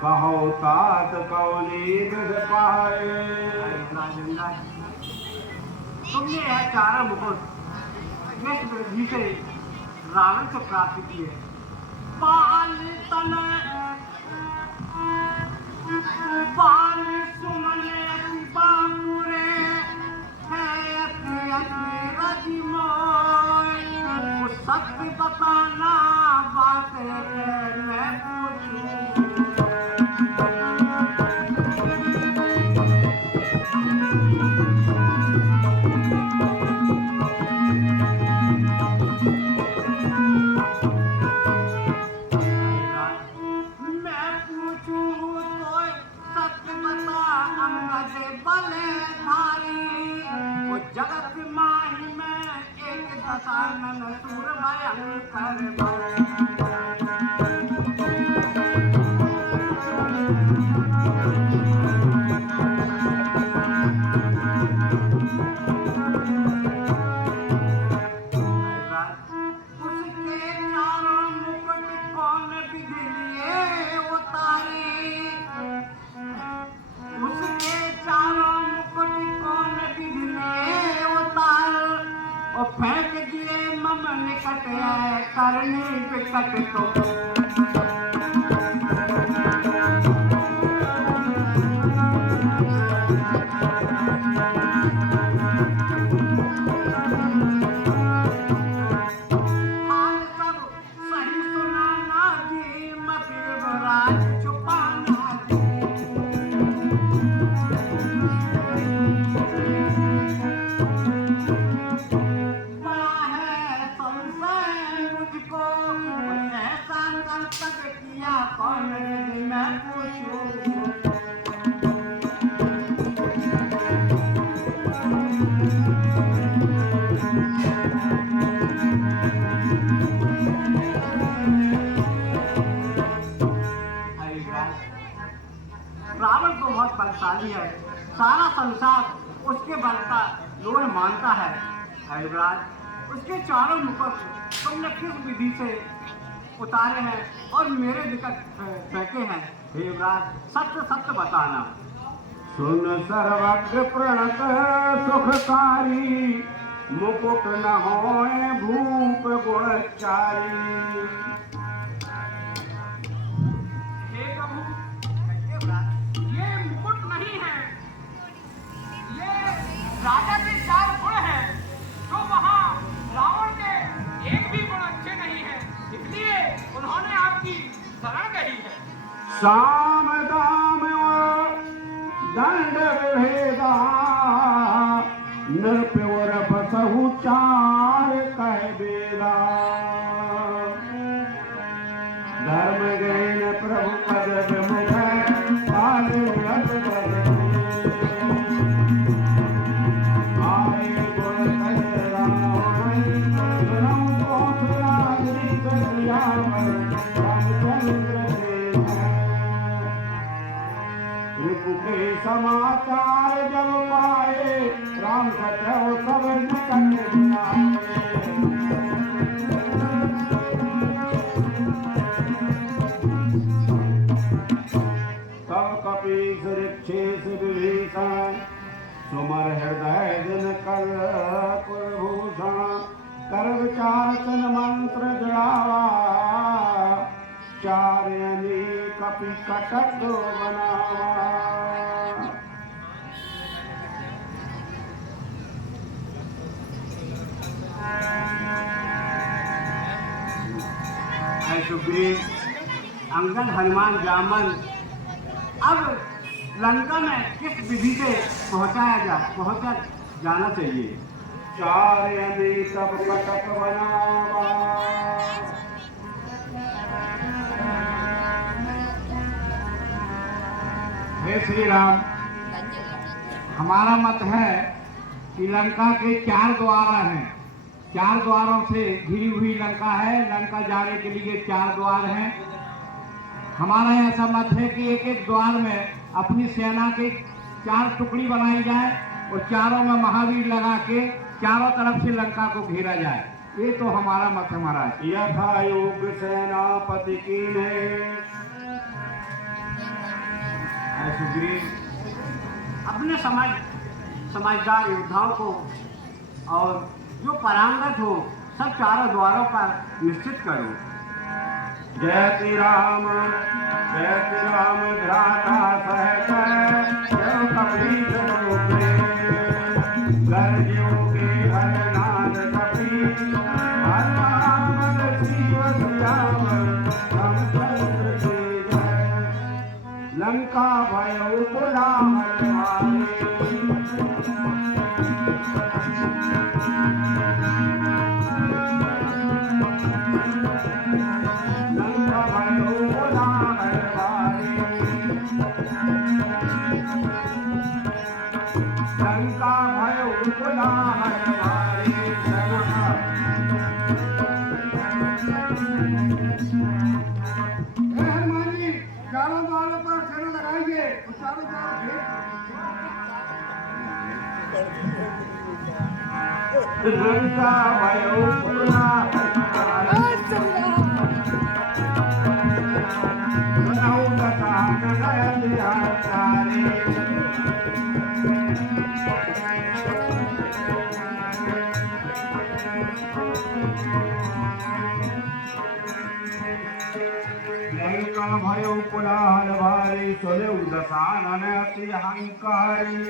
कहो तात कौली विध पाए। राजेंद्र, तुमने यह चारों मुकुट किस विधि से रावण से प्राप्त किए? बाल तन बाल सुमन अति बामुरे है अति अति रति मोय। वो सत्य बताना बात मैं पूछूं। जगत माही में एक दशानन सूर भयंकर उसके चारों मुकुट कौन विधि लिए उतारी? उसके चारों मुकुट कौन विधि लिए उतार? और फेंक दिए मम निकट आए करनी विकट तो। हाल सब सही सुनाना जी मत युवराज छुपाना जी। मुझको ऐसा कर्तव्य किया कौन मैं पूछूं। रावण तो बहुत बलशाली है, सारा संसार उसके बल का लोड़ मानता है। युवराज, उसके चारों मुकुट तुमने किस विधि से उतारे हैं और मेरे निकट फेंके हैं? युवराज, सत्य सत्य बताना। सुन सर्वज्ञ प्रणत सुखकारी मुकुट न होए भूप गुणचारी। हे प्रभु, ये मुकुट नहीं है, ये राजा के 4 गुण हैं जो वहाँ रावण के एक भी गुण अच्छे नहीं है, इसलिए उन्होंने आपकी शरण कही है। साम दाम और दंड विभेदा नृप्योर बसहु 4 कह बेदा। धर्म गैन प्रभु पद विमुख पाले रस बद आए गुण कह रावण सुनऊ कोस राजरी सरियावर रामचंद्र रिपु के समाचार जब पाए राम कथो सब निकट तब कपीस ऋक्षेश विभीषण सुमर हृदय दिन कर कुलभूषण कर विचार तन मंत्र जड़ावा 4 अनी कपि कटक बनावा। सुग्रीव, अंगद, हनुमान, जामन अब लंका में किस विधि से पहुंचा जाना चाहिए? 4 अनी सब कटक बनावा। हे श्री राम, हमारा मत है कि लंका के 4 द्वार हैं। 4 द्वारों से घिरी हुई लंका है। लंका जाने के लिए 4 द्वार हैं। हमारा ऐसा मत है कि एक एक द्वार में अपनी सेना के 4 टुकड़ी बनाई जाए और चारों में महावीर लगा के चारों तरफ से लंका को घेरा जाए। ये तो हमारा मत है महाराज। यथा योग सेनापति की ने है सुग्रीव। अपने समझदार योद्धाओं को और जो परांगत हो सब चारों द्वारों पर निश्चित करो। जयति राम भ्राता सहत जय कपीश रूपे गर्जो के हरनाद कपी हरनामद शिव श्याम रामचंद्र की जय। लंका भयो पुलाहल मारे लंका भयो पुलाहल मारे लंका भयो पुलाहल मारे हनुमान जी चारों द्वारों पर सेना लगाइए और चारों द्वार लंका भयो पुलाहल मारे लंका भयो पुलाहल भारी सुने दशानन अति अहंकारी।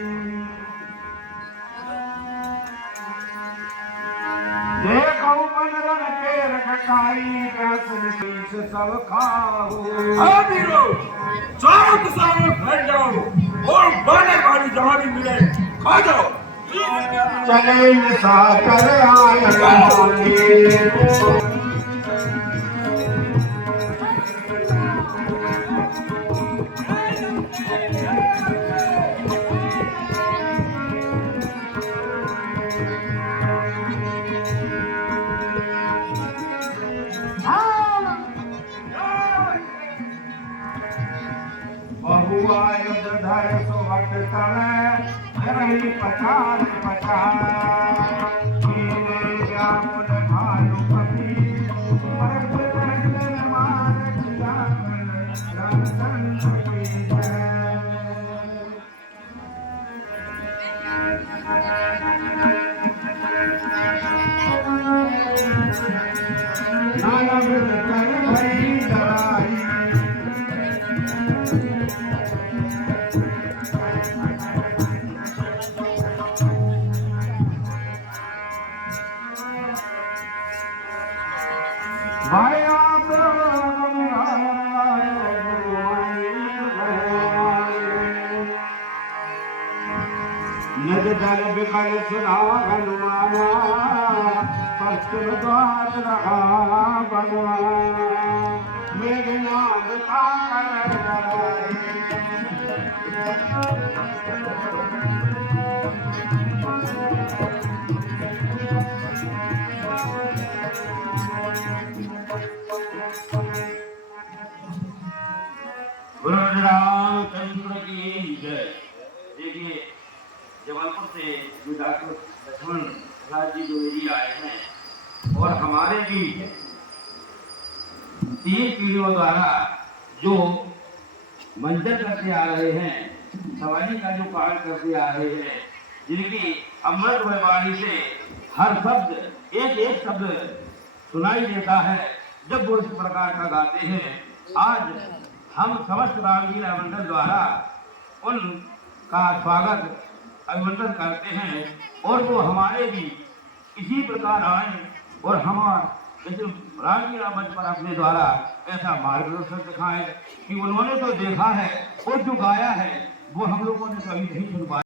देखो मन रण के रखकाई कैसे शीश सब खाओ। हाँ वीरों, चारों दिशाओं में फैल जाओ और बाने वाली जहां भी मिले खा जाओ। चले निशाचर आए गांगे बहुआ युद्ध धर सुभट तवे रही पचार पचार कीने व्याकुल भालु कपि परख दंडन मार किया रामचंद्र की जय। नाना वृद्ध कर भई लड़ाई भाई आप नद जल बिकल सुना हनुमाना पश्चिम द्वार रहा भगवान मेघनाद था गुरु रामचंद्र की जय। देखिए जबलपुर से डॉक्टर लक्ष्मण प्रसाद जी जो मेरी आए हैं और हमारे भी 3 पीढ़ियों द्वारा जो मंजर करते आ रहे हैं, सवारी का जो काम करते आ रहे हैं, जिनकी अमृत वाणी से हर शब्द एक शब्द सुनाई देता है जब वो इस प्रकार का गाते हैं। आज हम समस्त रामलीला मंडल द्वारा उनका स्वागत अभिनंदन करते हैं और वो हमारे भी इसी प्रकार आए और हमारे इस रामलीला मंच पर अपने द्वारा ऐसा मार्गदर्शन दिखाएं कि उन्होंने तो देखा है और जो गाया है वो हम लोगों ने तो अभी नहीं सुन पाया।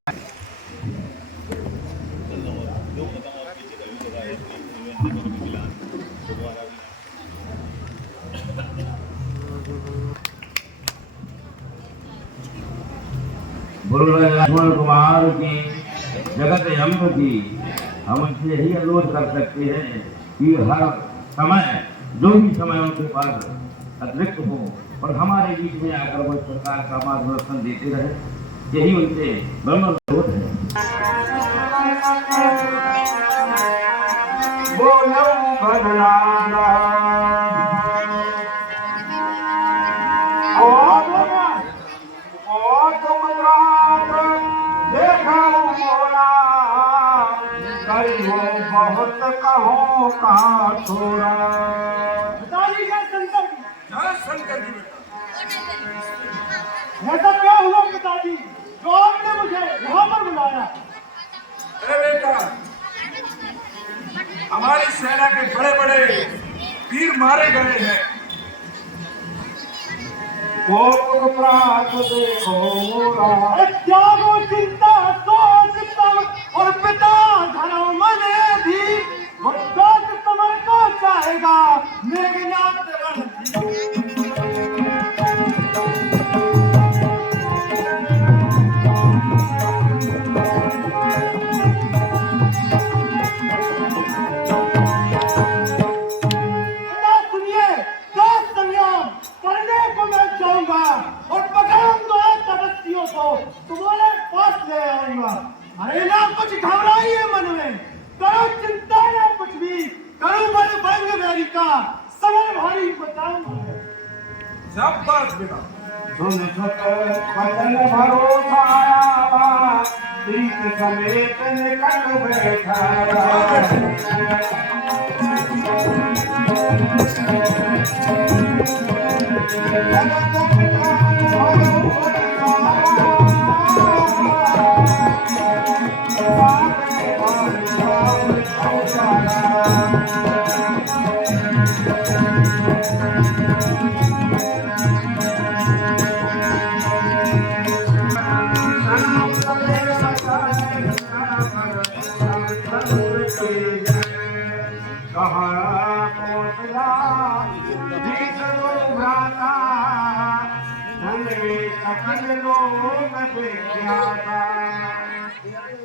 गुरु लक्ष्मण कुमार की जगत यम्ब की हम उनसे यही अनुरोध कर सकते हैं कि हर समय जो भी समय उनके पास अतिरिक्त हो और हमारे बीच में आकर वो इस प्रकार का मार्गदर्शन देते रहे, यही उनसे ब्रह्म अनुरोध है। बोलो भगवाना और करियो बहुत कहो का थोड़ा। पिताजी जय शंकर जी। जय शंकर जी बेटा। ऐसा क्या हुआ पिताजी जो आपने मुझे यहाँ पर बुलाया? अरे बेटा, हमारी सेना के बड़े बड़े वीर मारे गए हैं। गोकुल प्रात देखो मोरा। त्यागो चिंता सोच तम और पिता धर्म ने दी भगत समर को चाहेगा मेघनाथ रण। सुनिए, क्या संग्राम करने को मैं जाऊंगा और पकड़ूंगा तपस्वियों को तुम्हारे पास ले आऊंगा। अरे ना कुछ घबराइए मन में, करो चिंता ना कुछ भी, करो बड़े भंग मेरी का समर भारी बचाऊंगा। शाबाश बेटा। सुन सुत वचन भरोसा आया, सीत समेत निकट बैठाया।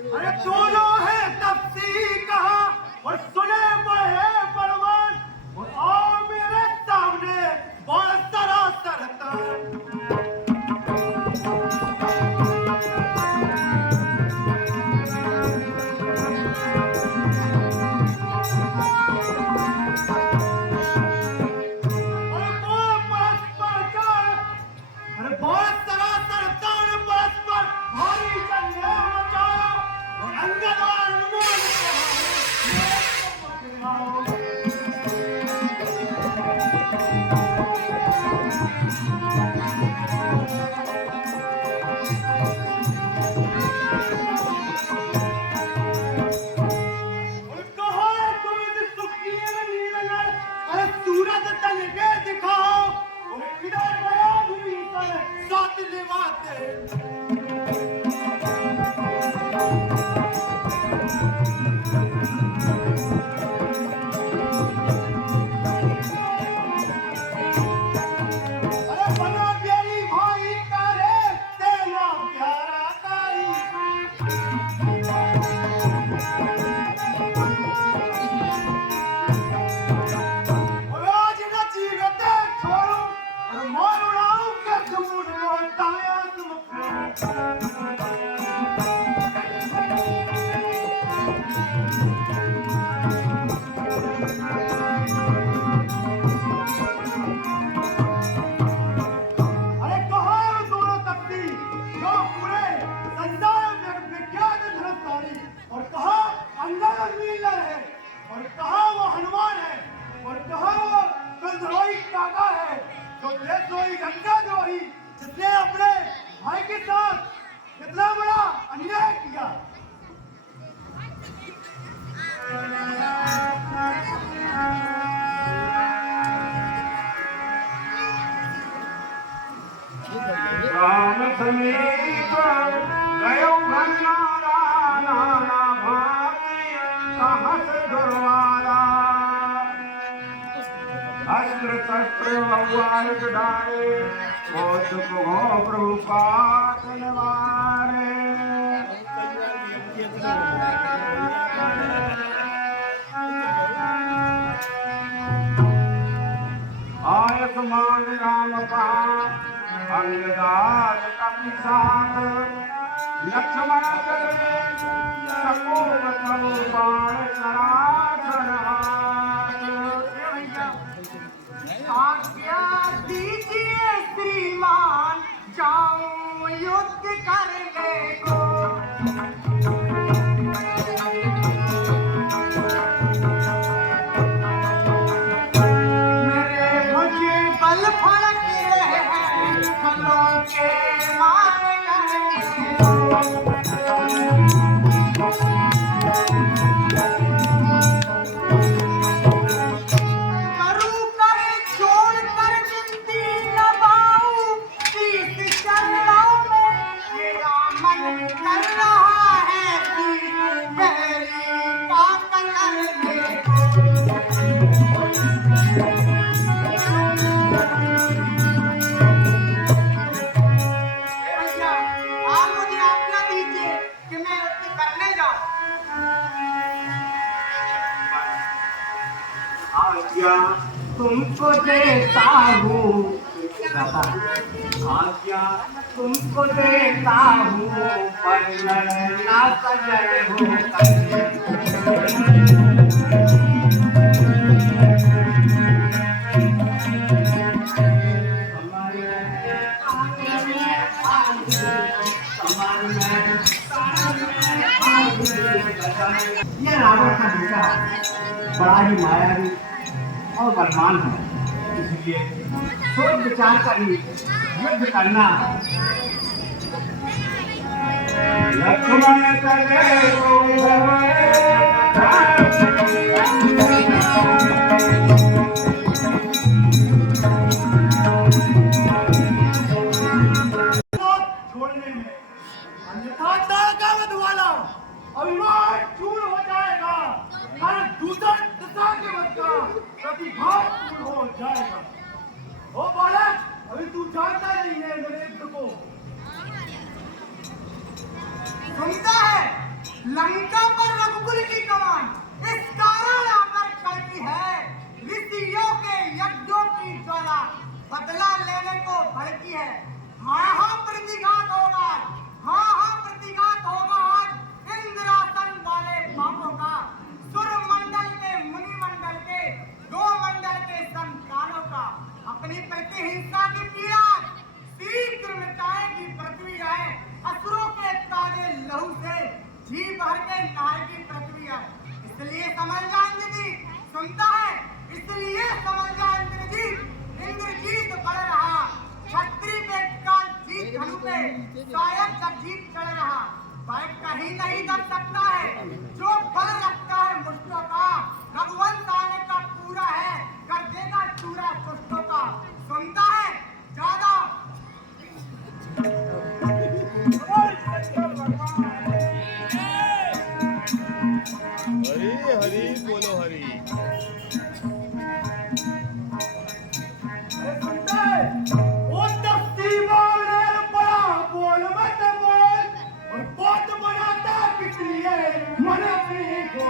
अरे दोनों है तपसी कहा और सुने बड़े बलवान और आओ मेरे सामने बहुत सरासर जिसने अपने भाई के साथ कितना बड़ा अन्याय किया। राम समीप गयो भंडारा, नाना भाई कहत गुरवारा। अस्त्र शस्त्र भगवान डाले, बहुत को प्रभु पात निवारे। आयुष्मान राम का अंगदास कपि साथ, लक्ष्मण चले सकोप तव बाण सरासर हाथ। आज्ञा दीजिए श्रीमान, जाऊं युद्ध करने को। आज्ञा तुमको देता हूँ आज्ञा तुमको देता हूँ पर लड़ना सजग ये रावण का बेटा बड़ा ही मायावी और बलवान है, इसलिए सोच विचार कर ही युद्ध करना। लक्ष्मण छोड़ने में अन्यथा तारका मत वाला अभिमान चूर हो जाएगा, हर दूसरा दिशा के मत का प्रतिभाव चूर हो जाएगा। ओ बालक, अभी तू जानता नहीं है मेरे युद्ध को। सुनता है लंका पर रघुकुल की कमान इस कारण आकर चलती है, ऋषियों के यज्ञों की ज्वाला बदला लेने को भड़की है। हाँ प्रतिघात होगा, हाँ प्रतिघात होगा आज इंद्रासन वाले पापों का, सुर मंडल के मुनि मंडल के दो मंडल के संतानों का। अपनी प्रतिहिंसा की पीड़ा शीघ्र मिटाएगी पृथ्वी है, असुरों के ताजे लहू से जी भर के नहाएगी पृथ्वी है। इसलिए समझ जा इंद्रजीत, सुनता है इसलिए समझ जा इंद्रजीत, इंद्रजीत बढ़ रहा छत्री पे काल जीत धनु पे शायद जगजीत चढ़ रहा। पर कहीं नहीं दब सकता है जो बल रखता है मुष्टों का, रघुवंश आने का पूरा है कर देगा चूरा दुष्टों का। सुनता है ज्यादा हरी हरी बोलो हरी। सुनता है वो दस्ती बोल बड़ा बोल मत बोल, और बात बनाता किस लिए मन अपनी को।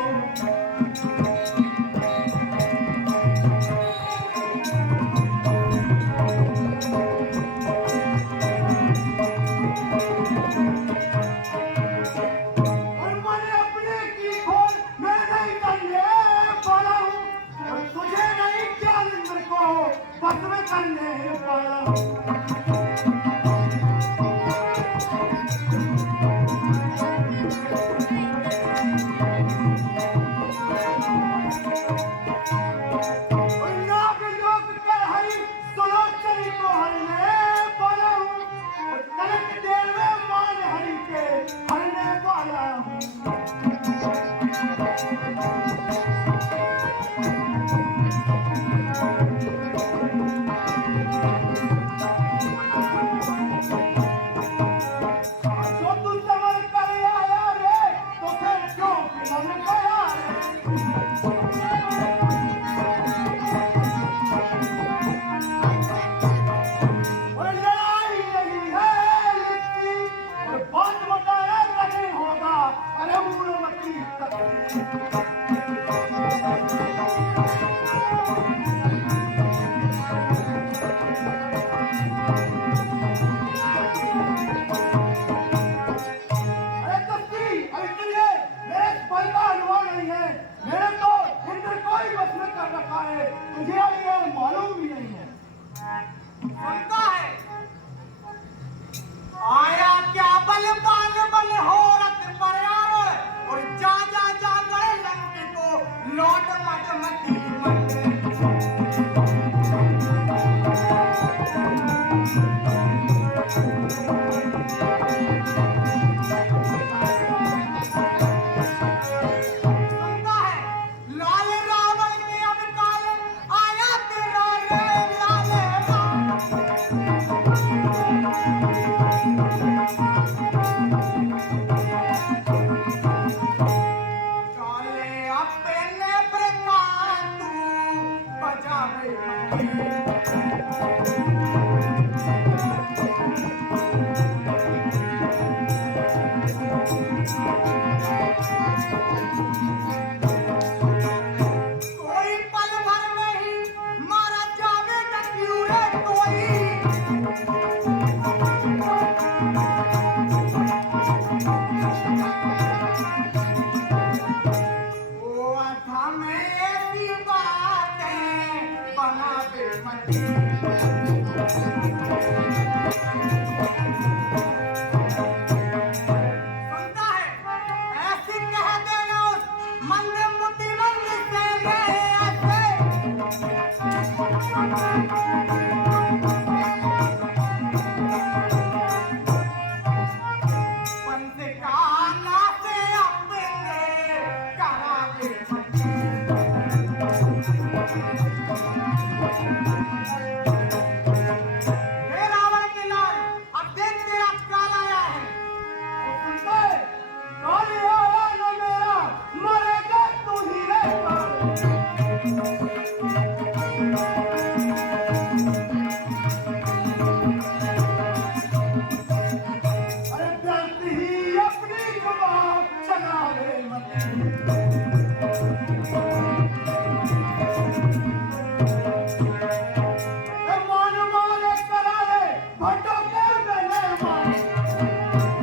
मान मारे करारे भटो के मेहमान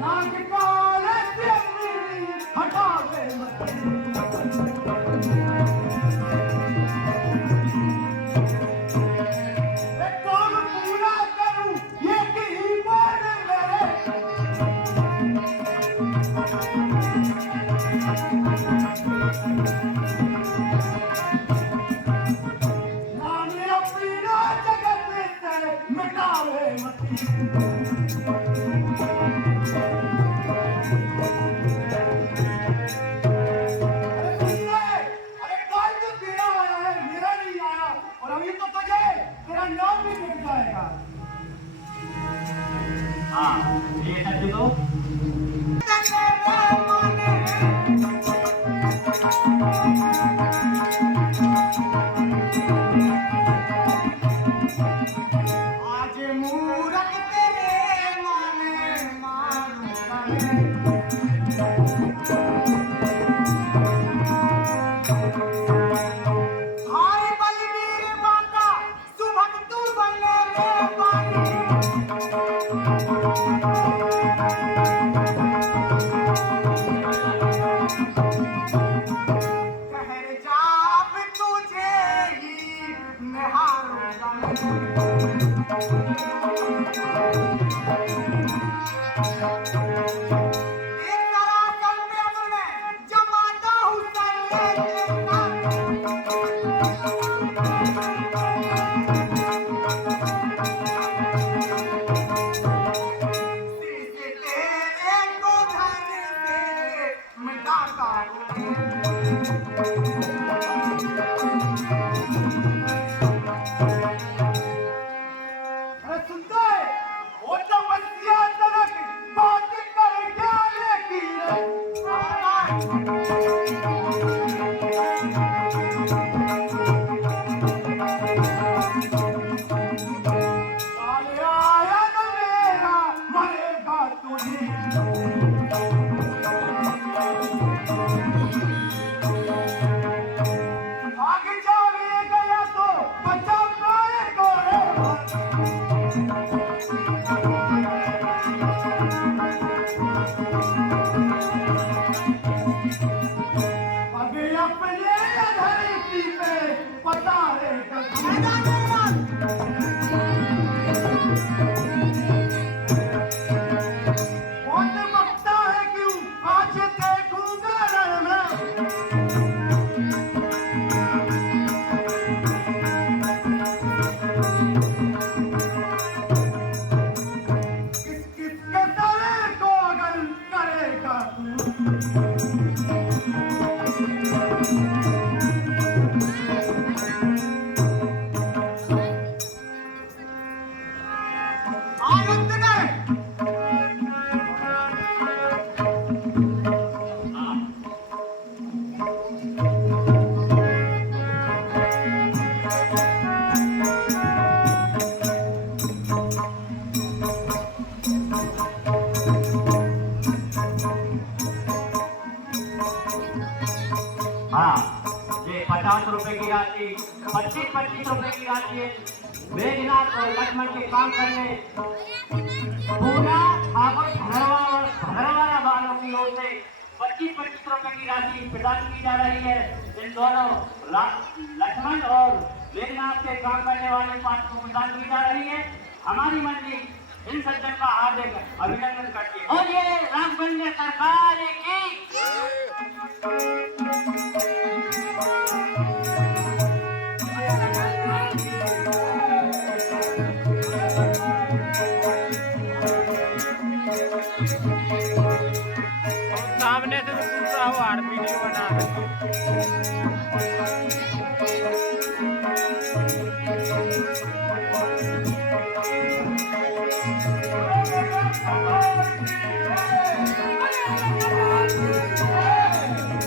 नाग काले से मेरी हटा दे मैं कौन पूरा करूं ये की ईमान मेरे नानी अपनी जगत से मिटावे मत अरे कल तो तेरा आया है मेरा नहीं आया और अभी तो तुझे तेरा नाम भी मिल जाएगा हाँ ये सच तो आज मूरत तेरे माने मारूंगा हाय बलवीर माता सुभग तू बने रे पानी कहर जाप तुझे ही निहारूंगा एक कराकल में अब मैं जमाता हूँ तेरे को धन से मिटाता हूँ अरे सुनता है वो तो मस्तिया तलक बात कर क्या लेकी साले आया न मेरा मरेगा तुझे भाग जावे गया तो बचा पाएगा रे अभी अपने धरती पे पता रे कौन मकता है क्यों आज देखूंगा रण किस किस के तरह को अगर करेगा तू आनंद कर हाँ ये 50 रुपए की राशि 25-25 रुपए की राशि है मेघनाथ और लक्ष्मण के काम करने पूरा ठाकुर घरवाला वालों की ओर से 25-25 रुपए की राशि प्रदान की जा रही है इन दोनों लक्ष्मण और मेघनाथ के काम करने वाले पात्र को प्रदान की जा रही है हमारी मंडी इन सज्जन का हार्दिक अभिनंदन करती है और ये रामगंज सरकार की सामने से तो पूरा वो आदमी नहीं बना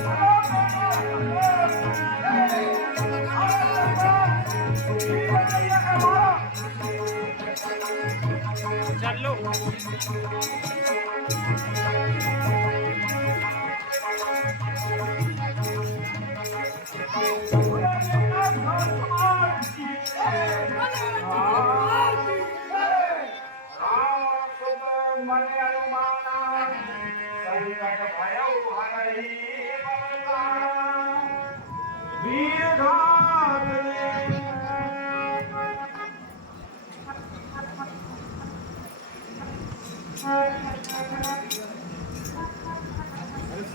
Hey!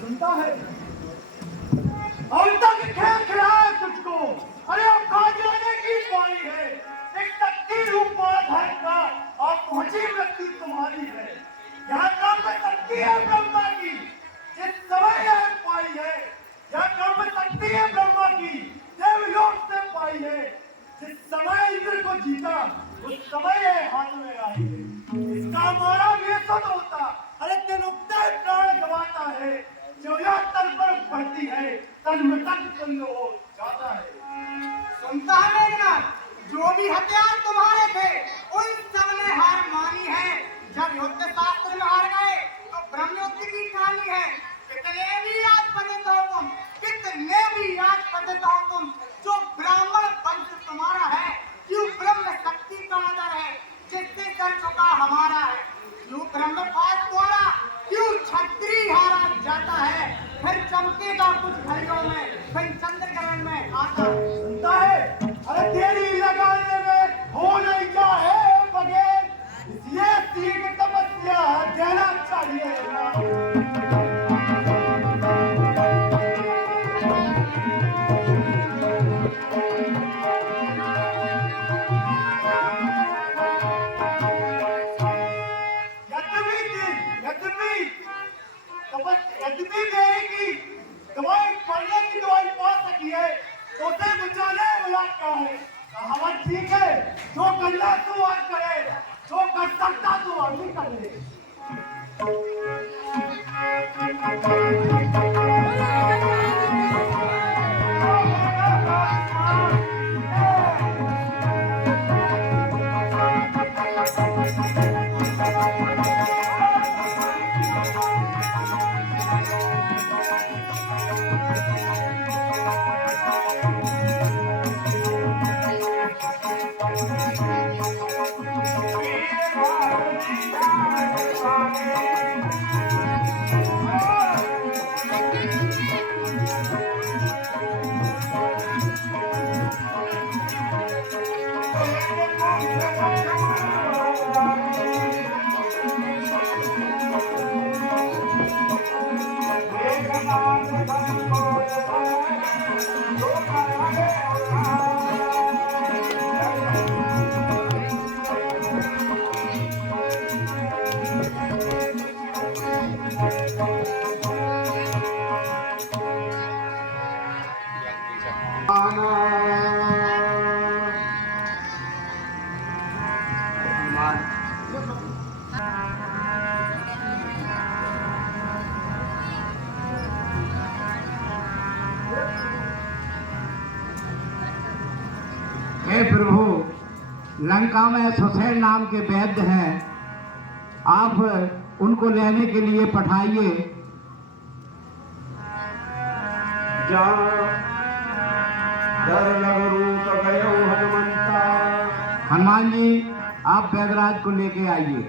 सुनता है अब तक खेल खिलाया तुझको। अरे अब कहा जाने की पाई है, एक तकती रूप धर का और पहुंची मृत्यु तुम्हारी है। यहाँ कर्म शक्ति है ब्रह्मा की, जिस समय यह पाई है। यह कर्म शक्ति है ब्रह्मा की, देवलोक से पाई है। जिस समय इंद्र को जीता उस समय यह हाथ में आई है। इसका हमारा वेतन होता, अरे दिन उगते ही प्राण गवाता है। जो यह तन पर पड़ती है तन में तन हो जाता है। सुनता है मेघनाथ, जो भी हथियार तुम्हारे थे उन सब ने हार मानी है। जब युद्ध शास्त्र में हार गए तो ब्रह्म युद्ध की कहानी है। कितने भी आज पतित हो तुम, कितने भी आज पतित हो तुम, जो ब्राह्मण वंश तुम्हारा है, क्यों ब्रह्म शक्ति का आदर है, जिससे सर झुका हमारा है। क्यों ब्रह्म पास द्वारा, क्यों क्षत्रिय हारा जाता है, फिर चमकेगा कुछ घड़ियों में, फिर चंद्रग्रहण में आता है। अरे तेरी लगाने में हो नहीं जाए बगैर, इसलिए तीन तपस्या देना चाहिए। यद्यपि देरी की दवाई पढ़ने की दवाई पा सकी है तो उसे बचाने वाला क्या है। कहावत ठीक है, जो करना तो आज करे, जो कर सकता तो अभी कर ले। हे प्रभु, लंका में सुशैल नाम के वैद्य हैं, आप उनको लेने के लिए पठाइए। हनुमान जी, आप बैदराज को लेके आइए।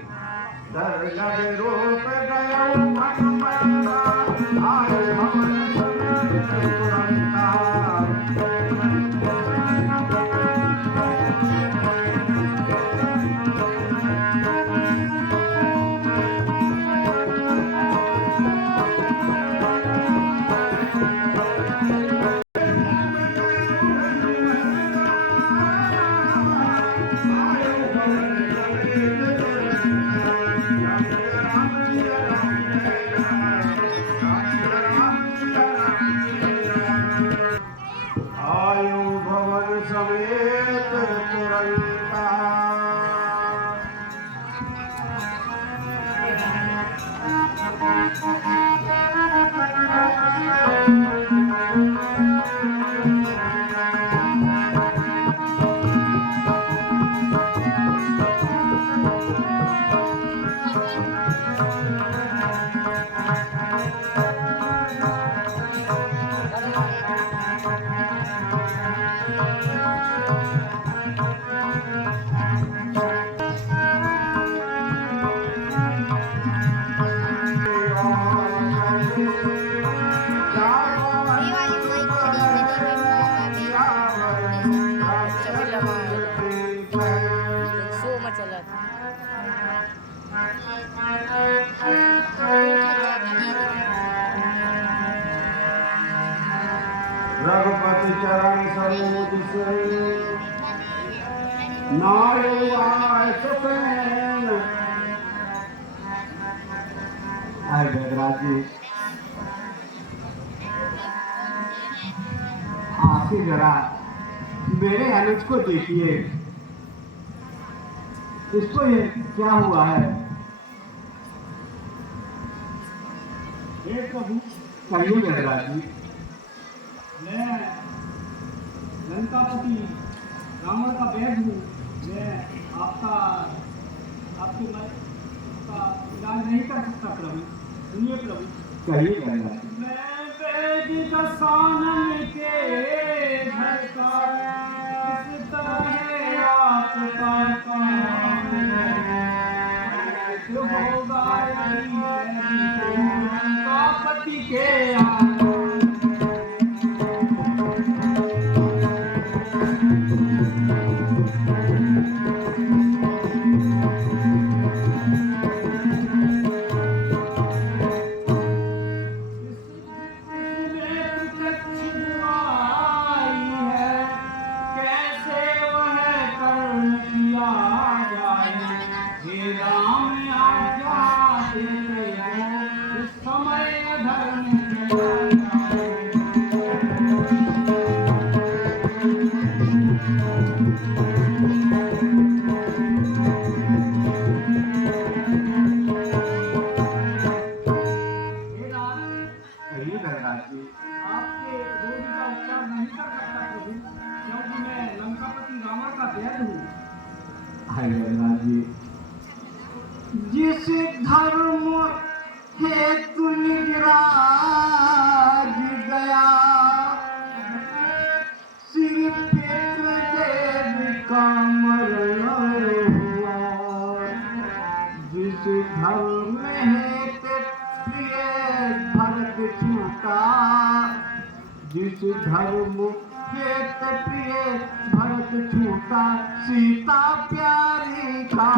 आए बैदराज जी, आप ही जरा मेरे अनुज को देखिए, इसको ये क्या हुआ है? प्रभु, कहिए बैदराज जी। मैं लंकापति रावण का बैग हूँ। मैं आपके का इलाज नहीं कर सकता प्रभु। सुनिए प्रभु। कहिए बैदराज जी। मैं वैदिक सानन के घर का किस तरह आपका काम होगा लंकापति के जिस धर्म हेतु निगराज गया, सिर देव का मरण हुआ। जिस धर्म हेतु प्रिय भरत छूटा, जिस धर्म हेतु प्रिय भरत छूटा, सीता प्यारी का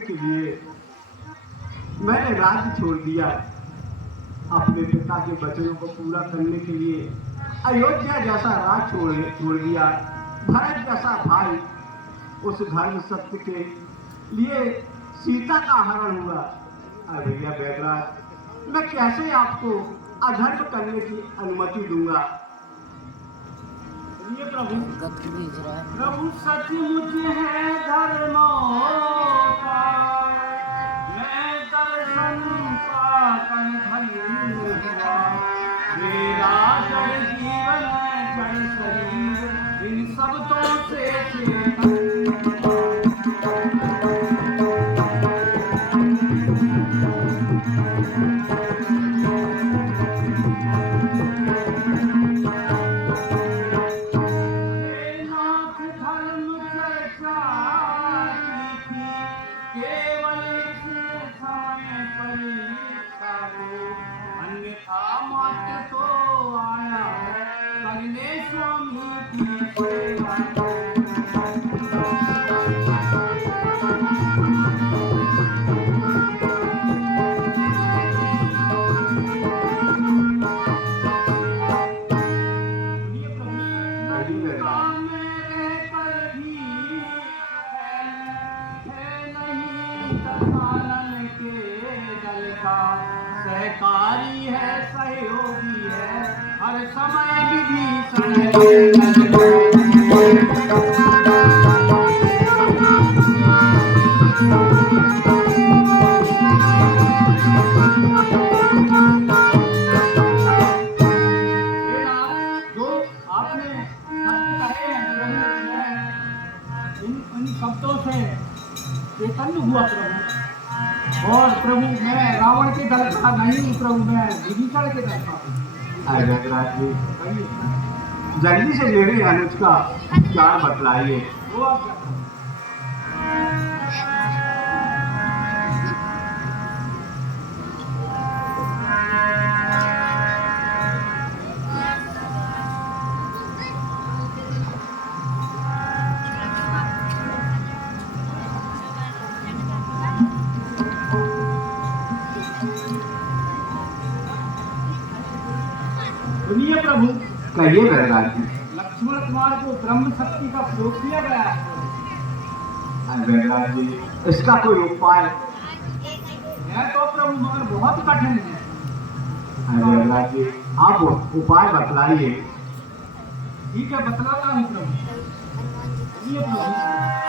के लिए मैंने राज्य छोड़ दिया, अपने पिता के वचनों को पूरा करने के लिए अयोध्या जैसा राज छोड़ दिया, भरत जैसा भाई, उस धर्म सत्य के लिए सीता का हरण हुआ। अरे भैया बैदराज, मैं कैसे आपको अधर्म करने की अनुमति दूंगा? प्रभु सचमुच है धर्मों का, मैं दर्शन पाकर धन्य हुआ। मेरा जड़ जीवन जड़ शरीर इन शब्दों से सहकारी है, सहयोगी है, हर समय विभीषण है। जो आपने शब्द कहे हैं प्रभु, मैं इन शब्दों से चैतन्य हुआ प्रभु। और प्रभु मैं रावण के दल का नहीं प्रभु, मैं विभीषण के दल का हूँ। जगराज जी जल्दी से मेरे अनुज का क्या बतलाइए। वो आप सुनिए प्रभु, कहिए जगराज जी। लक्ष्मण कुमार को ब्रह्म शक्ति का प्रयोग किया गया है। जगराज जी इसका कोई उपाय। है तो प्रभु मगर बहुत कठिन है। जगराज जी आप उपाय बतलाइए। ठीक है बतलाता हूँ प्रभु। सुनिए प्रभु,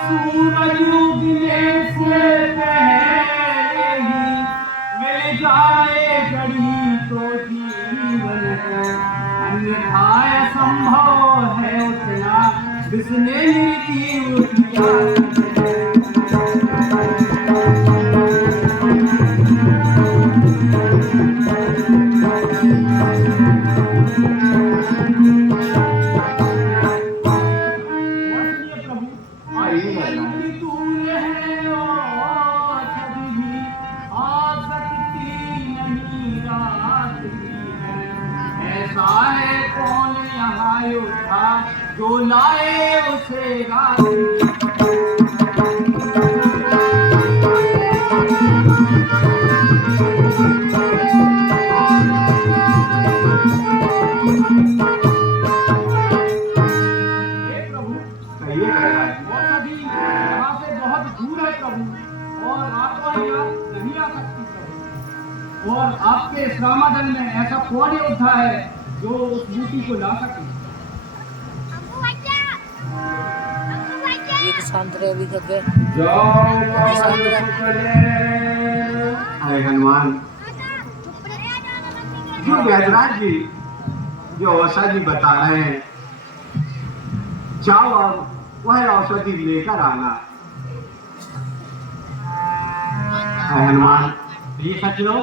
सूरज उगने से पहले ही मिल जाए घड़ी तो जीवन है, अन्यथा असंभव है उतना जिसने नीति उठिया। जो लाए उसे रात और आपके श्रामादल में ऐसा कौन योद्धा है जो उस मूर्ति को ला सके। एक संतरे भी करके अरे हनुमान जो वैद्यराज जी जो औषधि बता रहे हैं, जाओ और वह औषधि लेकर आना। अरे हनुमान ये सज्जनों,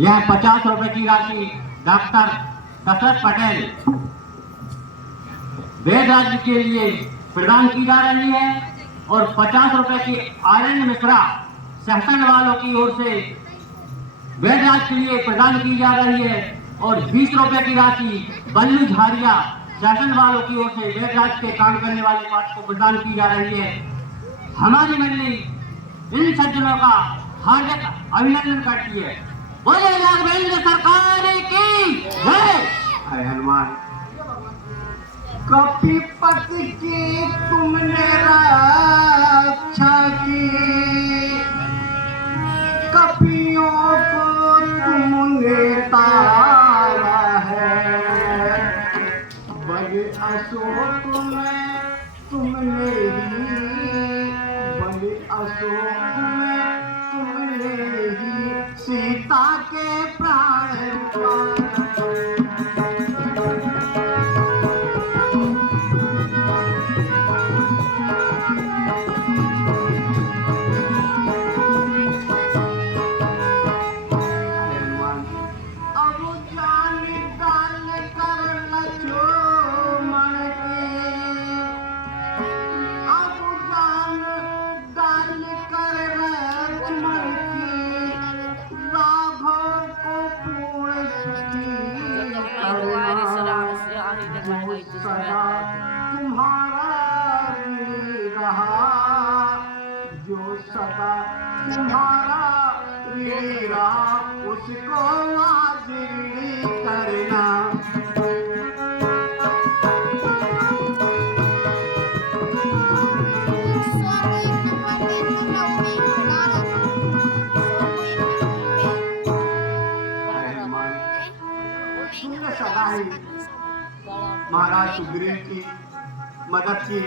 यह 50 रुपए की राशि डॉक्टर दशरथ पटेल वैद्यराज के लिए प्रदान की जा रही है और 50 रुपए की आर्यन मिश्रा सहसन वालों की ओर से वैद्यराज के लिए प्रदान की जा रही है और 20 रुपए की राशि बल्लू झारिया सहसन वालों की ओर से वैद्यराज के काम करने वाले पाठ को प्रदान की जा रही है। हमारी मंडली इन सज्जनों का हार्दिक अभिनंदन करती है। बोले राघवेंद्र सरकार की जय। अरे हनुमान कपिपति की तुमने रक्षा की, कपियों को तुमने तारा है, बल अशोक में तुमने ही, बल अशोक में तुमने ही सीता के प्राण पाए। सदा तुम्हारा लीला उसको आदिली करना। तुमने सदा ही महाराज सुग्रीव की मदद की,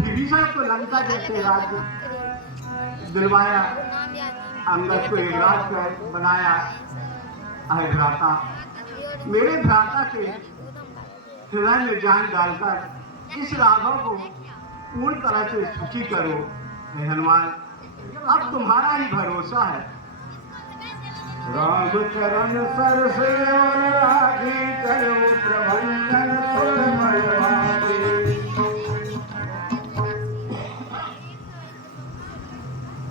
विभीषण को लंका जैसे राज्य दिलवाया, अंगद को एक राज बनाया। अरे भ्राता, मेरे भ्राता के हृदय में जान डालकर इस राघव को पूर्ण तरह से सुखी करो। हे हनुमान, अब तुम्हारा ही भरोसा है। राम चरण सर से राखी करो प्रभंजन सुर बलवारी।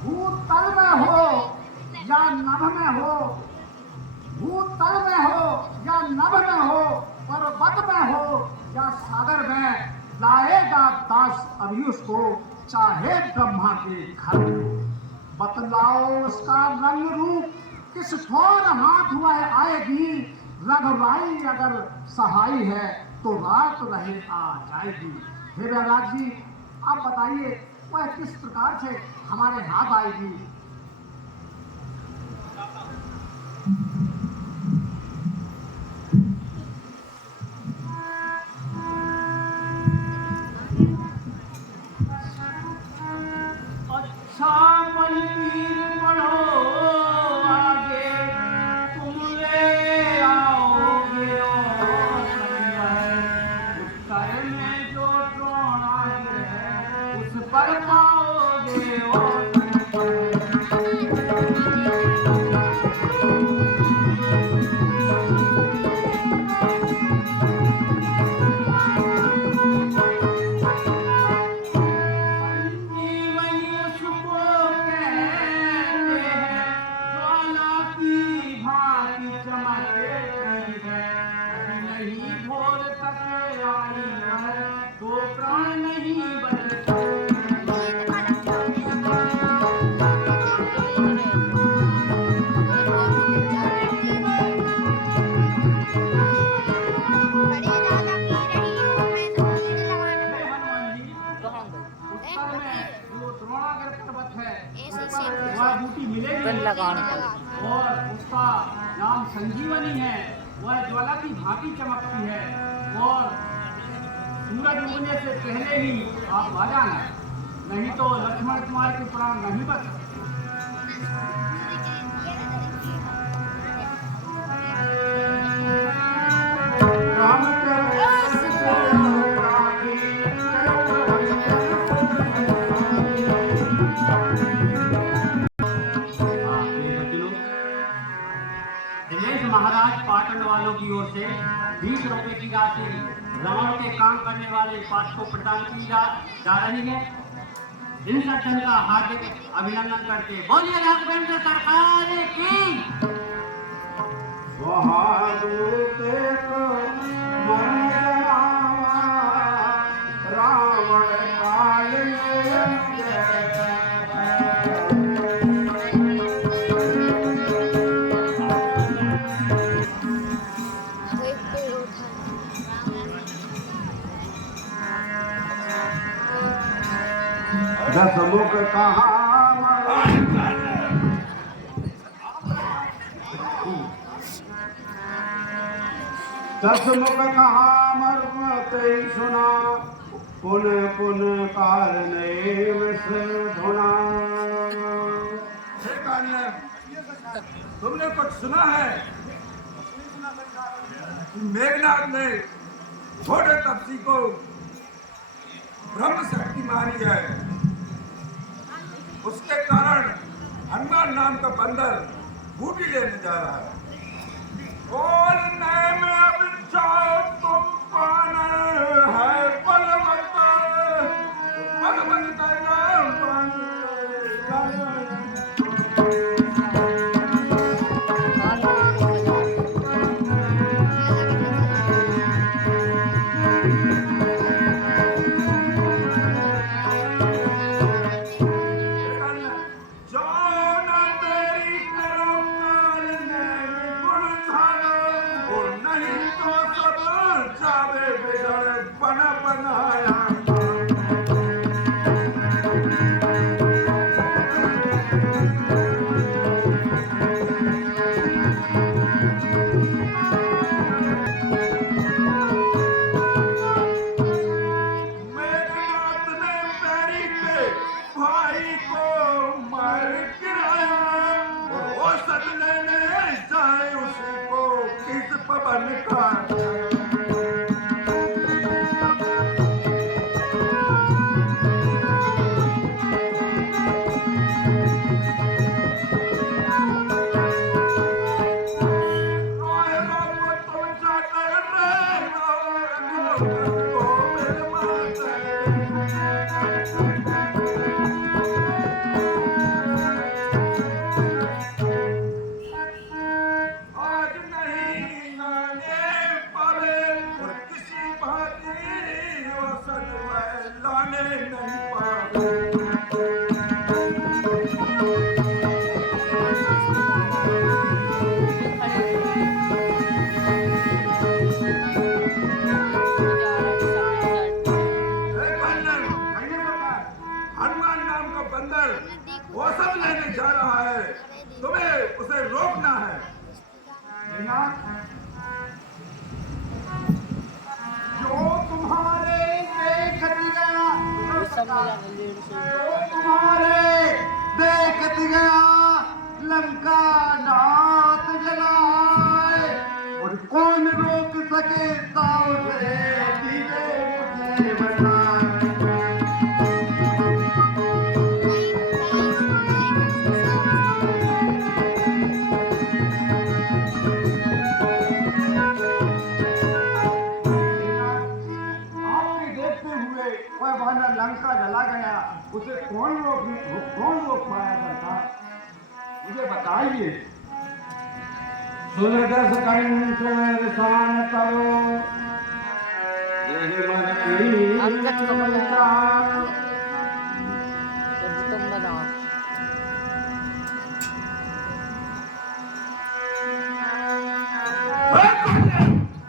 भूतल में हो या नभ में हो, भूतल में हो या नभ में हो, पर्वत में हो या सागर में, लाएगा दास अभी उसको, चाहे ब्रह्मा के घर में। बतलाओ उसका रंग रूप, किस ठोर हाथ हुआ है आएगी। रघुराई अगर सहाय है तो रात रहे आ जाएगी। हे राज जी, आप बताइए वह किस प्रकार से हमारे हाथ आएगी। अच्छा बलवीर बढ़ो आगे, तुम ले आओगे और उत्तर में जो द्रोणाग्र है उस पर पाओगे और और उसका नाम संजीवनी है। वह ज्वाला की भांति चमकती है और सूरज उगने से पहले ही आप आ जाना, नहीं तो लक्ष्मण कुमार के प्राण नहीं बच सकते। महाराज पाटन वालों की ओर से 20 रुपए की राशि रावण के काम करने वाले पाठ को प्रदान की जा रही है। इन सज्जन का हार्दिक अभिनंदन करते बोलिए राघवेंद्र सरकार की। रावण काल दसमुख कहा दसमुख कहा मर्मत सुना, पुन पुन काल धुना। तुमने कुछ सुना है? मेघनाथ ने छोटे तपसी को ब्रह्म शक्ति मारी है। उसके कारण हनुमान नाम का बंदर बूटी लेने जा रहा है। बोल नए में अब जाओ तुम पानर है बलवंत बनाया। वो सब लेने जा रहा है, तुम्हें उसे रोकना है। लेना जो तुम्हारे देखत गया, जो तुम्हारे देखत गया लंका नाथ जलाए, और कौन रोक सके ताव से दिले मुझे बनाए। आपके देखते हुए वह वानर लंका जला गया, उसे कौन रोक पाया करता, मुझे बताइए। सुन दस कंठ रसान करो, देह मन की विचार।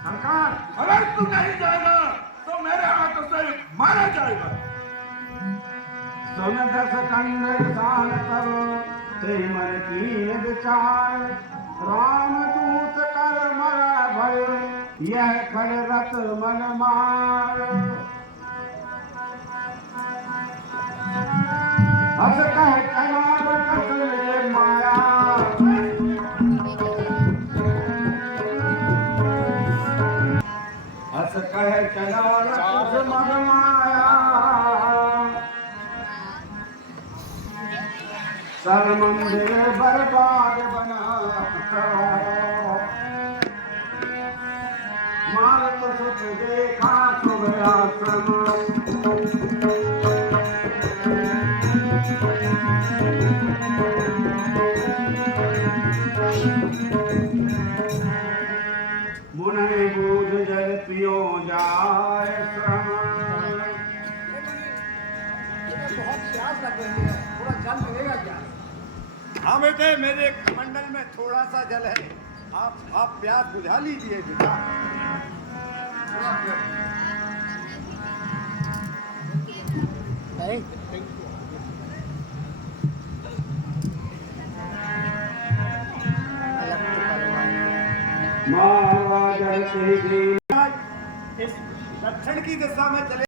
सरकार अगर तू नहीं जाएगा तो मेरे हाथों से मारा जाएगा। सुन दस कंठ रसान करो, देह मन की विचार। राम दूत कर मर भय, यह खल रत मन मार। हस कह चला रकस ले माया, हस कह चला रकस मन माया। सर मंदिर बर्बाद बना, मारत सुख देखा शुभ आश्रम। मुनि बूझ जल पियो जाय श्रम। बहुत प्यास लग रही है, थोड़ा जल मिलेगा क्या? हाँ बेटे, मेरे कमंडल में थोड़ा सा जल है, आप प्यास बुझा लीजिए बेटा। महाराज इस दक्षिण की दिशा में चले